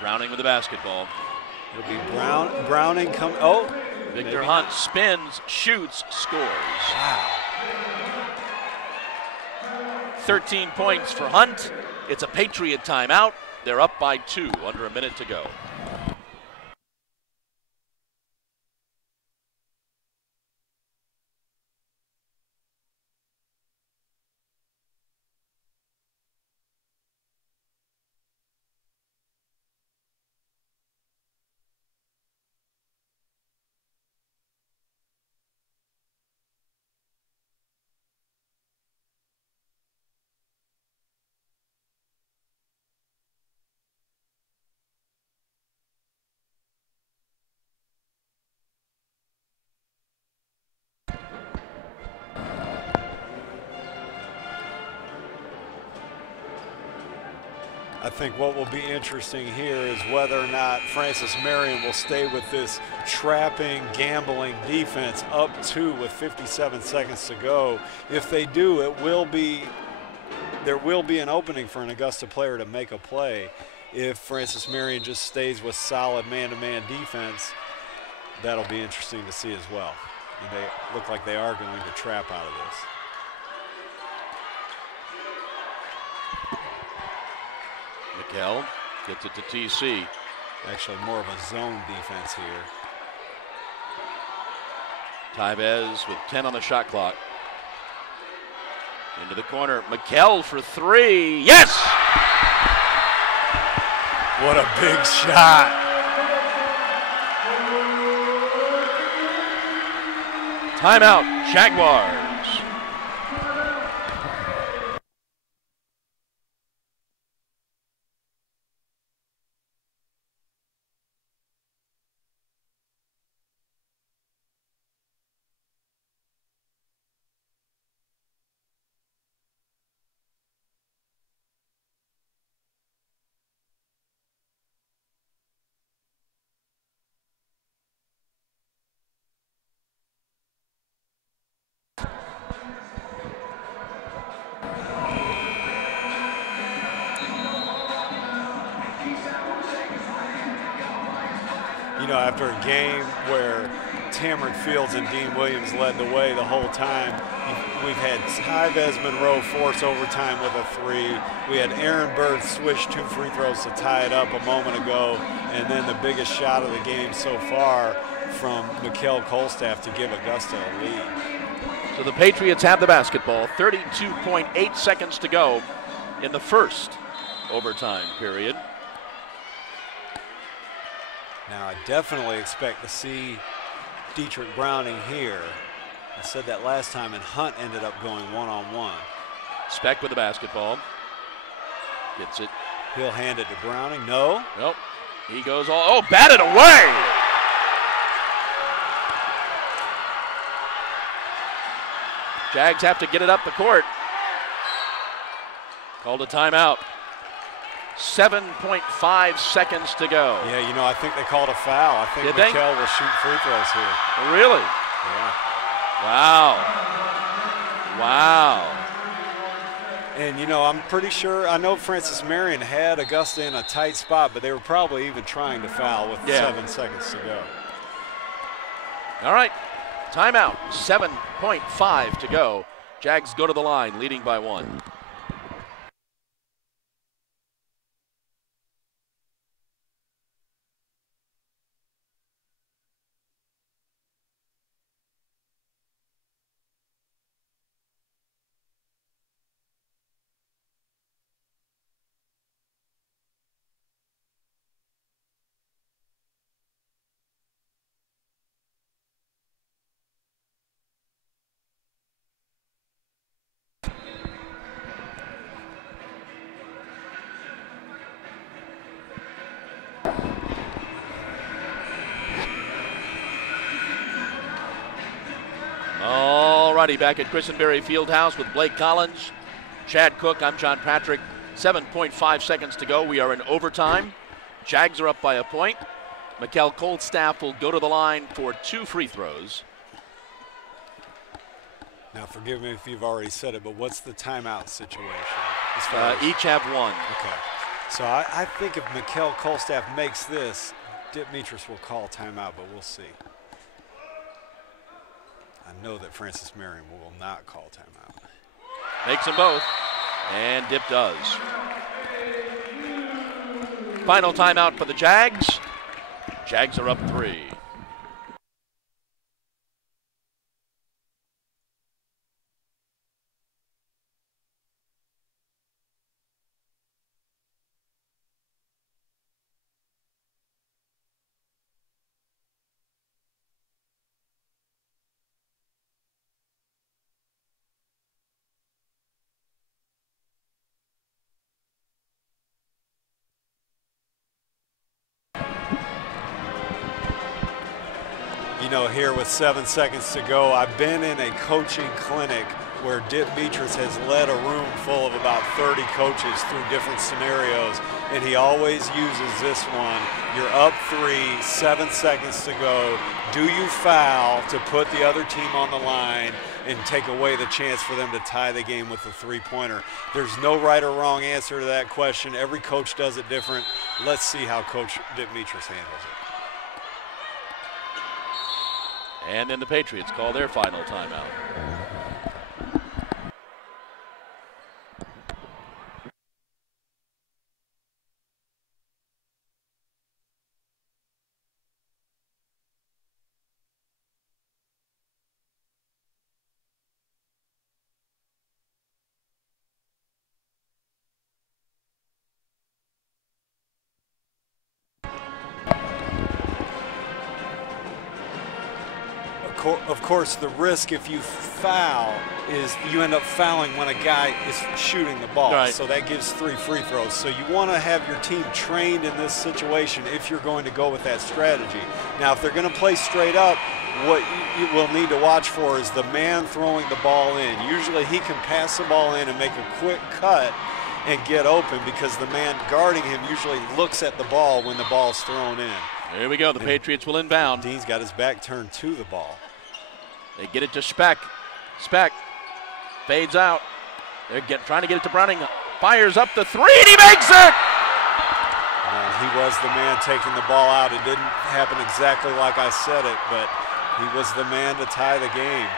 Browning with the basketball. It'll be Browning come. Oh, Victor Hunt spins, shoots, scores. Wow. 13 points for Hunt. It's a Patriot timeout. They're up by 2, under a minute to go. I think what will be interesting here is whether or not Francis Marion will stay with this trapping, gambling defense up 2 with 57 seconds to go. If they do, there will be an opening for an Augusta player to make a play. If Francis Marion just stays with solid man-to-man defense, that'll be interesting to see as well. And they look like they are going to trap out of this. McKell gets it to TC. Actually more of a zone defense here. Tybez with 10 on the shot clock. Into the corner. McKell for 3. Yes! What a big shot. Timeout, Jaguars. After a game where Tamarick Fields and Dean Williams led the way the whole time, we've had Tybez Monroe force overtime with a 3. We had Aaron Bird switch 2 free throws to tie it up a moment ago, and then the biggest shot of the game so far from Mikkel Kolstaff to give Augusta a lead. So the Patriots have the basketball. 32.8 seconds to go in the first overtime period. Now, I definitely expect to see Dietrich Browning here. I said that last time, and Hunt ended up going one-on-one. Speck with the basketball. Gets it. He'll hand it to Browning. No. Nope. He goes all, oh, batted away! Jags have to get it up the court. Called a timeout. 7.5 seconds to go. Yeah, I think they called a foul. I think Mikkel will shoot free throws here. Oh, really? Yeah. Wow. And, I'm pretty sure, I know Francis Marion had Augusta in a tight spot, but they were probably even trying to foul with 7 seconds to go. All right, timeout, 7.5 to go. Jags go to the line, leading by 1. Alrighty, back at Christenberry Fieldhouse with Blake Collins, Chad Cook, I'm John Patrick. 7.5 seconds to go. We are in overtime. Jags are up by a point. Mikkel Kolstaff will go to the line for 2 free throws. Now, forgive me if you've already said it, but what's the timeout situation? Each have 1. Okay. So I think if Mikkel Kolstaff makes this, Dimitris will call timeout, but we'll see. I know that Francis Marion will not call timeout. Makes them both. And dip does. Final timeout for the Jags. Jags are up 3. You know, here with 7 seconds to go, I've been in a coaching clinic where Dick Beatrice has led a room full of about 30 coaches through different scenarios, and he always uses this one. You're up 3, 7 seconds to go. Do you foul to put the other team on the line and take away the chance for them to tie the game with a three-pointer? There's no right or wrong answer to that question. Every coach does it different. Let's see how Coach Dick Beatrice handles it. And then the Patriots call their final timeout. Of course, the risk if you foul is you end up fouling when a guy is shooting the ball. Right. So that gives 3 free throws. So you want to have your team trained in this situation if you're going to go with that strategy. Now, if they're going to play straight up, what you will need to watch for is the man throwing the ball in. Usually he can pass the ball in and make a quick cut and get open because the man guarding him usually looks at the ball when the ball's thrown in. Here we go. The Patriots will inbound. Dean's got his back turned to the ball. They get it to Speck. Speck fades out. They're trying to get it to Browning. Fires up the 3 and he makes it! He was the man taking the ball out. It didn't happen exactly like I said it, but he was the man to tie the game.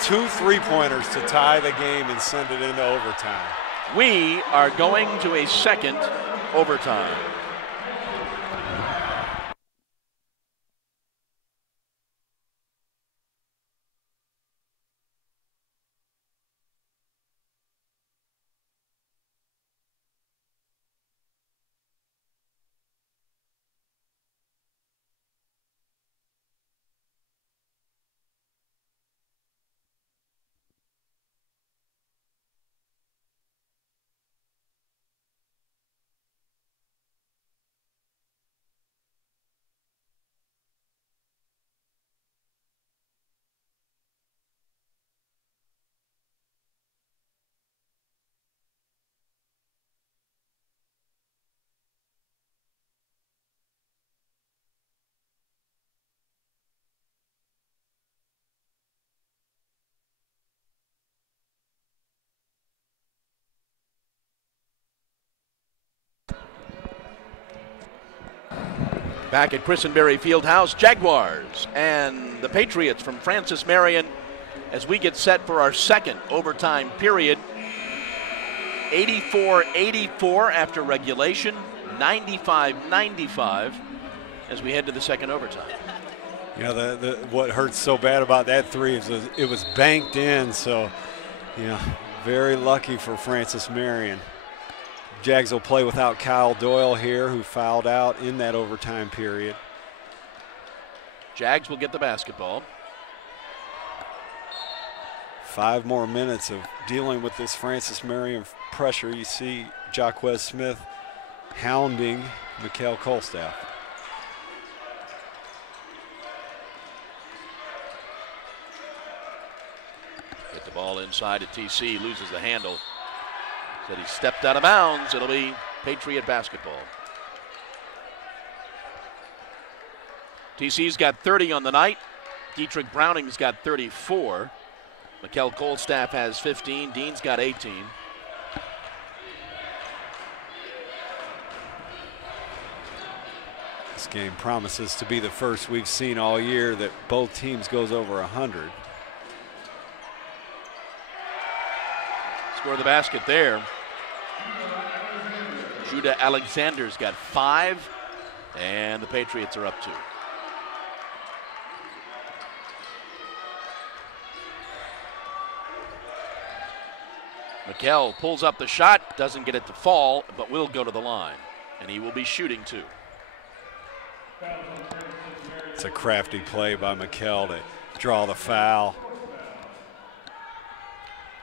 2 3-pointers to tie the game and send it into overtime. We are going to a second overtime. Back at Christenberry Fieldhouse, Jaguars and the Patriots from Francis Marion as we get set for our second overtime period. 84-84 after regulation, 95-95 as we head to the second overtime. You know, what hurts so bad about that 3 is it was banked in, so, you know, very lucky for Francis Marion. Jags will play without Kyle Doyle here, who fouled out in that overtime period. Jags will get the basketball. 5 more minutes of dealing with this Francis Marion pressure. You see Jaquez Smith hounding Mikhail Kolstaff. Get the ball inside at TC, loses the handle. Said he stepped out of bounds. It'll be Patriot basketball. TC's got 30 on the night. Dietrich Browning's got 34. Mikhail Kolstaff has 15. Dean's got 18. This game promises to be the first we've seen all year that both teams goes over 100. Score the basket there. Judah Alexander's got 5, and the Patriots are up 2. Mikkel pulls up the shot, doesn't get it to fall, but will go to the line, and he will be shooting 2. It's a crafty play by Mikkel to draw the foul.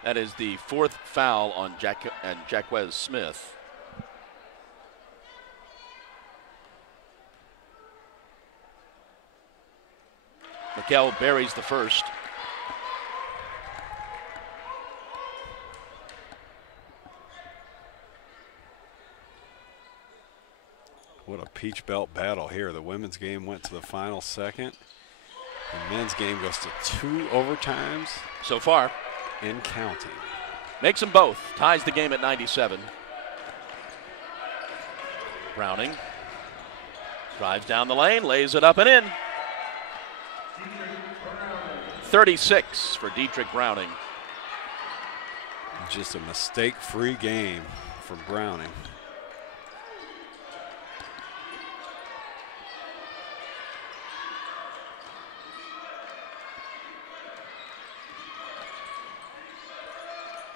That is the 4th foul on Jacquez Smith. Mikkel buries the first. What a Peach Belt battle here. The women's game went to the final second. The men's game goes to 2 overtimes. So far. And counting. Makes them both. Ties the game at 97. Browning drives down the lane, lays it up and in. 36 for Dietrich Browning. Just a mistake-free game for Browning.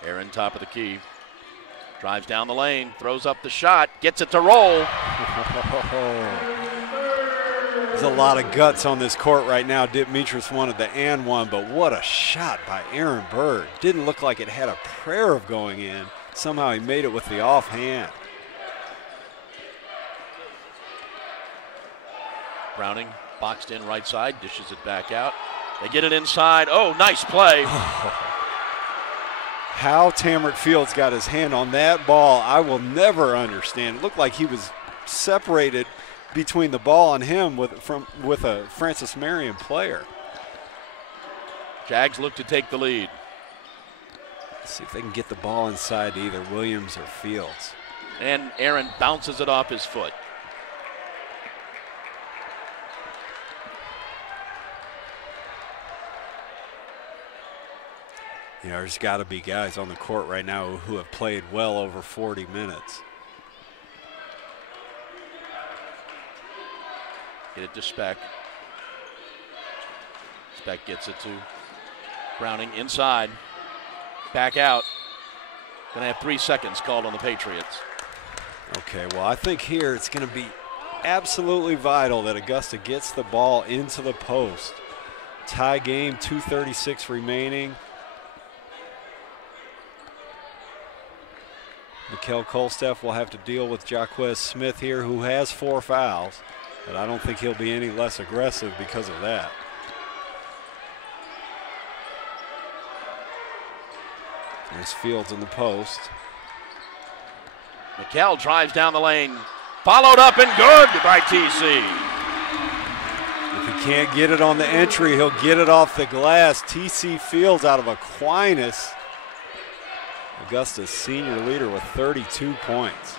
Aaron, top of the key, drives down the lane, throws up the shot, gets it to roll. There's a lot of guts on this court right now. Dimitris wanted the and one, but what a shot by Aaron Bird. Didn't look like it had a prayer of going in. Somehow he made it with the offhand. Browning boxed in right side, dishes it back out. They get it inside. Oh, nice play. How Tamarick Fields got his hand on that ball, I will never understand. It looked like he was separated between the ball and him with a Francis Marion player. Jags look to take the lead. Let's see if they can get the ball inside to either Williams or Fields. And Aaron bounces it off his foot. You know, there's got to be guys on the court right now who have played well over 40 minutes. Get it to Speck. Speck gets it to Browning inside. Back out. Going to have 3 seconds called on the Patriots. Okay, well, I think here it's going to be absolutely vital that Augusta gets the ball into the post. Tie game, 2:36 remaining. Mikkel Kolsteff will have to deal with Jacquez Smith here, who has 4 fouls, but I don't think he'll be any less aggressive because of that. There's Fields in the post. Mikkel drives down the lane, followed up and good by TC. If he can't get it on the entry, he'll get it off the glass. TC Fields out of Aquinas. Augusta's senior leader with 32 points.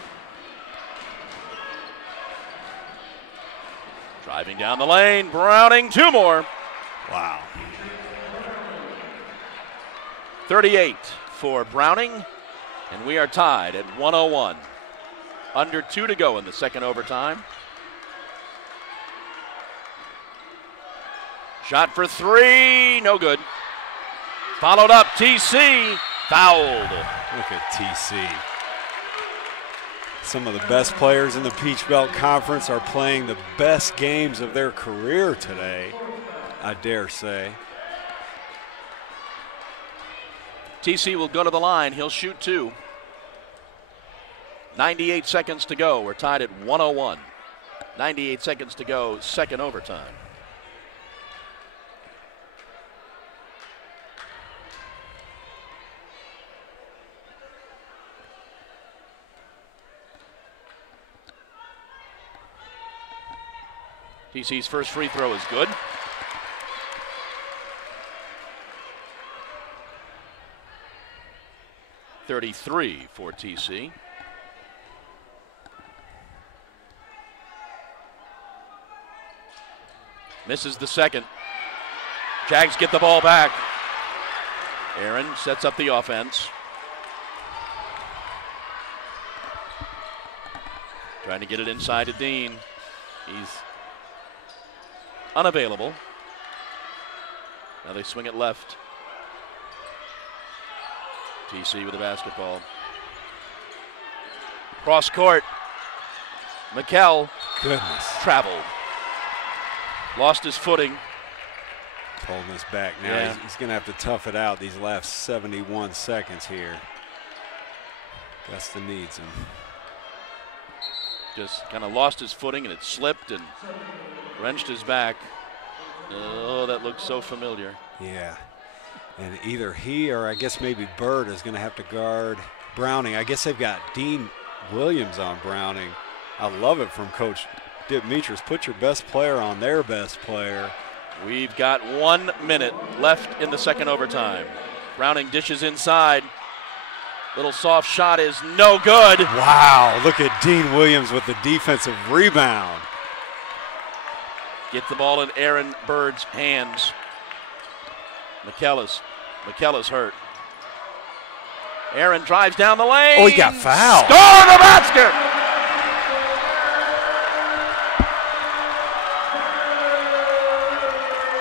Driving down the lane, Browning, 2 more. Wow. 38 for Browning, and we are tied at 101. Under 2 to go in the second overtime. Shot for 3, no good. Followed up, TC, fouled. Look at TC. Some of the best players in the Peach Belt Conference are playing the best games of their career today, I dare say. TC will go to the line. He'll shoot 2. 98 seconds to go. We're tied at 101. 98 seconds to go, second overtime. TC's first free throw is good. .33 for TC. Misses the second. Jags get the ball back. Aaron sets up the offense. Trying to get it inside to Deane. He's unavailable. Now they swing it left. TC with the basketball. Cross court. Mikkel. Goodness. Traveled. Lost his footing. Pulling this back now. Yeah. He's going to have to tough it out these last 71 seconds here. Augusta needs him. Just kind of lost his footing and it slipped and wrenched his back. Oh, that looks so familiar. Yeah. And either he or I guess maybe Bird is going to have to guard Browning. I guess they've got Deane Williams on Browning. I love it from Coach Demetrius. Put your best player on their best player. We've got 1 minute left in the second overtime. Browning dishes inside. Little soft shot is no good. Wow, look at Deane Williams with the defensive rebound. Get the ball in Aaron Bird's hands. McKellis hurt. Aaron drives down the lane. Oh, he got fouled. Score the basket!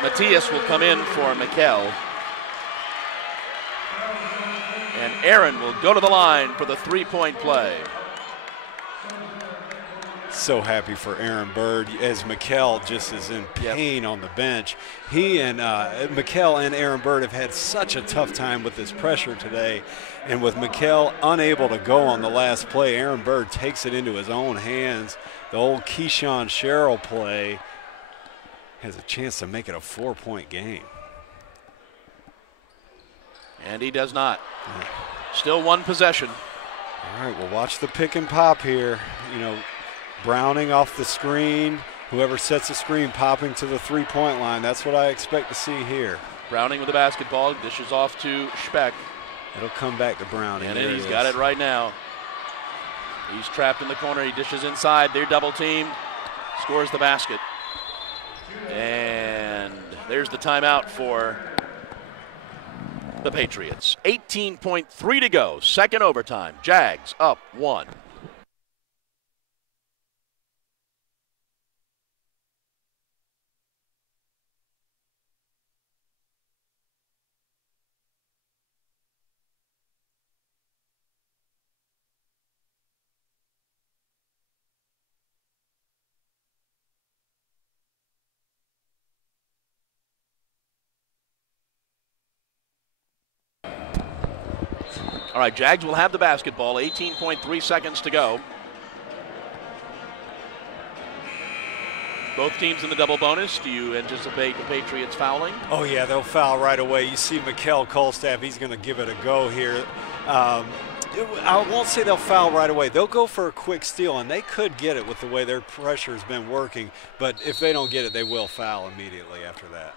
Matthias will come in for Mikkel. And Aaron will go to the line for the three-point play. So happy for Aaron Bird as Mikkel just is in pain on the bench. He and Mikkel and Aaron Bird have had such a tough time with this pressure today. And with Mikkel unable to go on the last play, Aaron Bird takes it into his own hands. The old Keyshawn Sherrill play has a chance to make it a 4-point game. And he does not. Still one possession. All right, we'll watch the pick and pop here. You know, Browning off the screen. Whoever sets the screen popping to the three-point line. That's what I expect to see here. Browning with the basketball. Dishes off to Speck. It'll come back to Browning. And he's got it right now. He's trapped in the corner. He dishes inside. They're double teamed. Scores the basket. And there's the timeout for the Patriots. 18.3 to go. Second overtime. Jags up 1. All right, Jags will have the basketball. 18.3 seconds to go. Both teams in the double bonus. Do you anticipate the Patriots fouling? Oh, yeah, they'll foul right away. You see Mikkel Kolstaff, he's going to give it a go here. I won't say they'll foul right away. They'll go for a quick steal, and they could get it with the way their pressure has been working. But if they don't get it, they will foul immediately after that.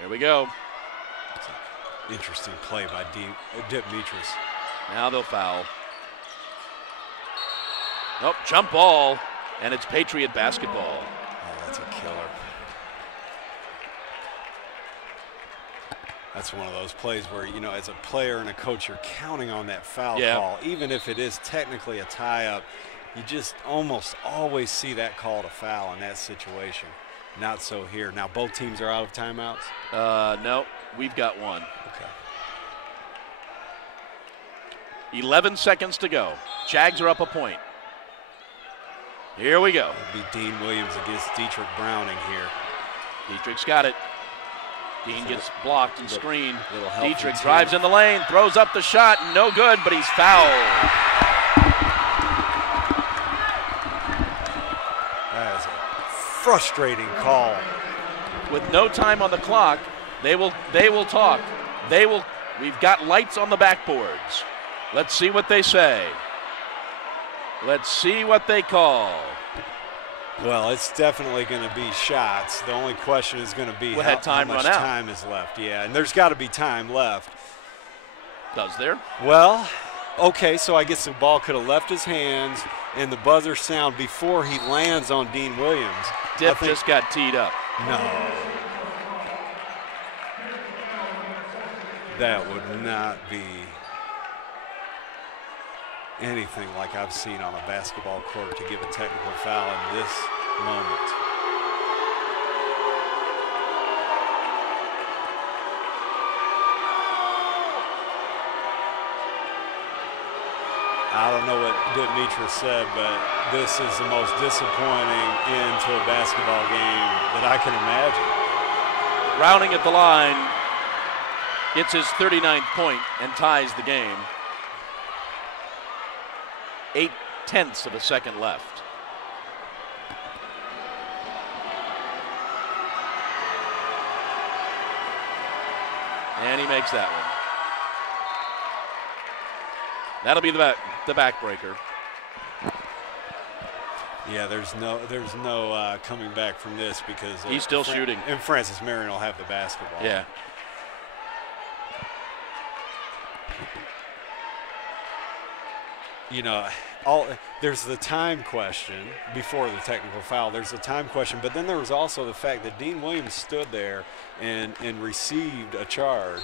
Here we go. Interesting play by Demetrius. Now they'll foul. Nope, jump ball, and it's Patriot basketball. Oh, that's a killer. That's one of those plays where, you know, as a player and a coach, you're counting on that foul call. Even if it is technically a tie-up, you just almost always see that called a foul in that situation. Not so here. Now both teams are out of timeouts? No, we've got one. Okay. 11 seconds to go. Jags are up a point. Here we go. It'll be Deane Williams against Dietrich Browning here. Dietrich's got it. Deane gets blocked and screened. Dietrich drives in the lane, throws up the shot, no good, but he's fouled. That is a frustrating call. With no time on the clock, they will talk. We've got lights on the backboards. Let's see what they say. Let's see what they call. Well, it's definitely going to be shots. The only question is going to be how much time is left. Yeah, and there's got to be time left. Does there? Well, okay, so I guess the ball could have left his hands and the buzzer sound before he lands on Deane Williams. Dip just got teed up. No. That would not be. anything like I've seen on a basketball court to give a technical foul in this moment. I don't know what Demetra said, but this is the most disappointing end to a basketball game that I can imagine. Browning at the line gets his 39th point and ties the game. 0.8 of a second left. And he makes that one. That'll be the backbreaker. Yeah, there's no coming back from this because he's still shooting. And Francis Marion will have the basketball. Yeah. You know, there's the time question before the technical foul. There's the time question, but then there was also the fact that Dean Williams stood there and received a charge.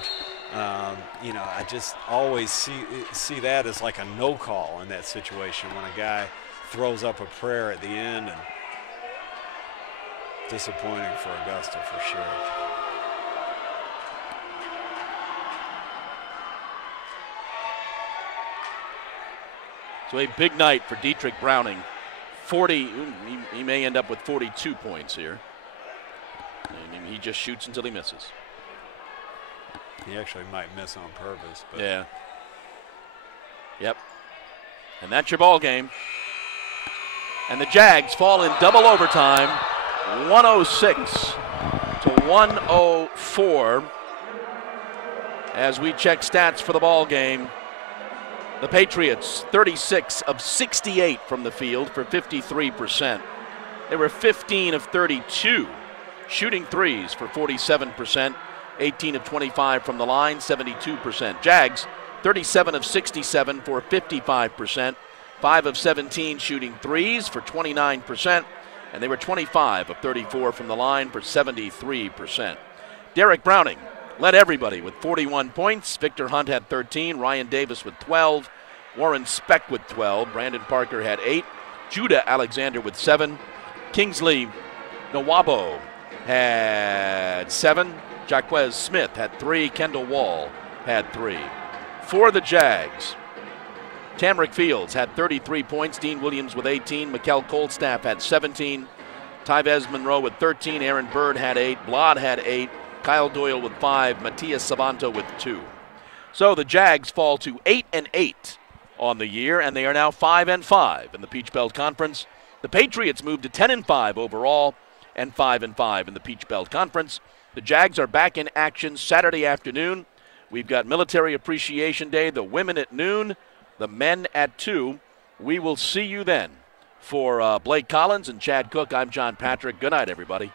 You know, I just always see that as like a no call in that situation when a guy throws up a prayer at the end, and disappointing for Augusta for sure. So a big night for Dietrich Browning. 40, he may end up with 42 points here. And he just shoots until he misses. He actually might miss on purpose. But yeah. Yep. And that's your ball game. And the Jags fall in double overtime, 106 to 104. As we check stats for the ball game, the Patriots 36 of 68 from the field for 53%. They were 15 of 32 shooting threes for 47%. 18 of 25 from the line, 72%. Jags, 37 of 67 for 55%. 5 of 17 shooting threes for 29%. And they were 25 of 34 from the line for 73%. Derek Browning led everybody with 41 points. Victor Hunt had 13. Ryan Davis with 12. Warren Speck with 12. Brandon Parker had 8. Judah Alexander with 7. Kingsley Nwabo had 7. Jaquez Smith had 3. Kendall Wall had 3. For the Jags, Tamrick Fields had 33 points. Dean Williams with 18. Mikkel Coldstaff had 17. Tyvez Monroe with 13. Aaron Bird had 8. Blod had 8. Kyle Doyle with 5. Matias Savanto with 2. So the Jags fall to 8-8 on the year, and they are now 5-5 in the Peach Belt Conference. The Patriots moved to 10-5 overall and 5-5 in the Peach Belt Conference. The Jags are back in action Saturday afternoon. We've got Military Appreciation Day, the women at noon, the men at 2. We will see you then. For Blake Collins and Chad Cook, I'm John Patrick. Good night, everybody.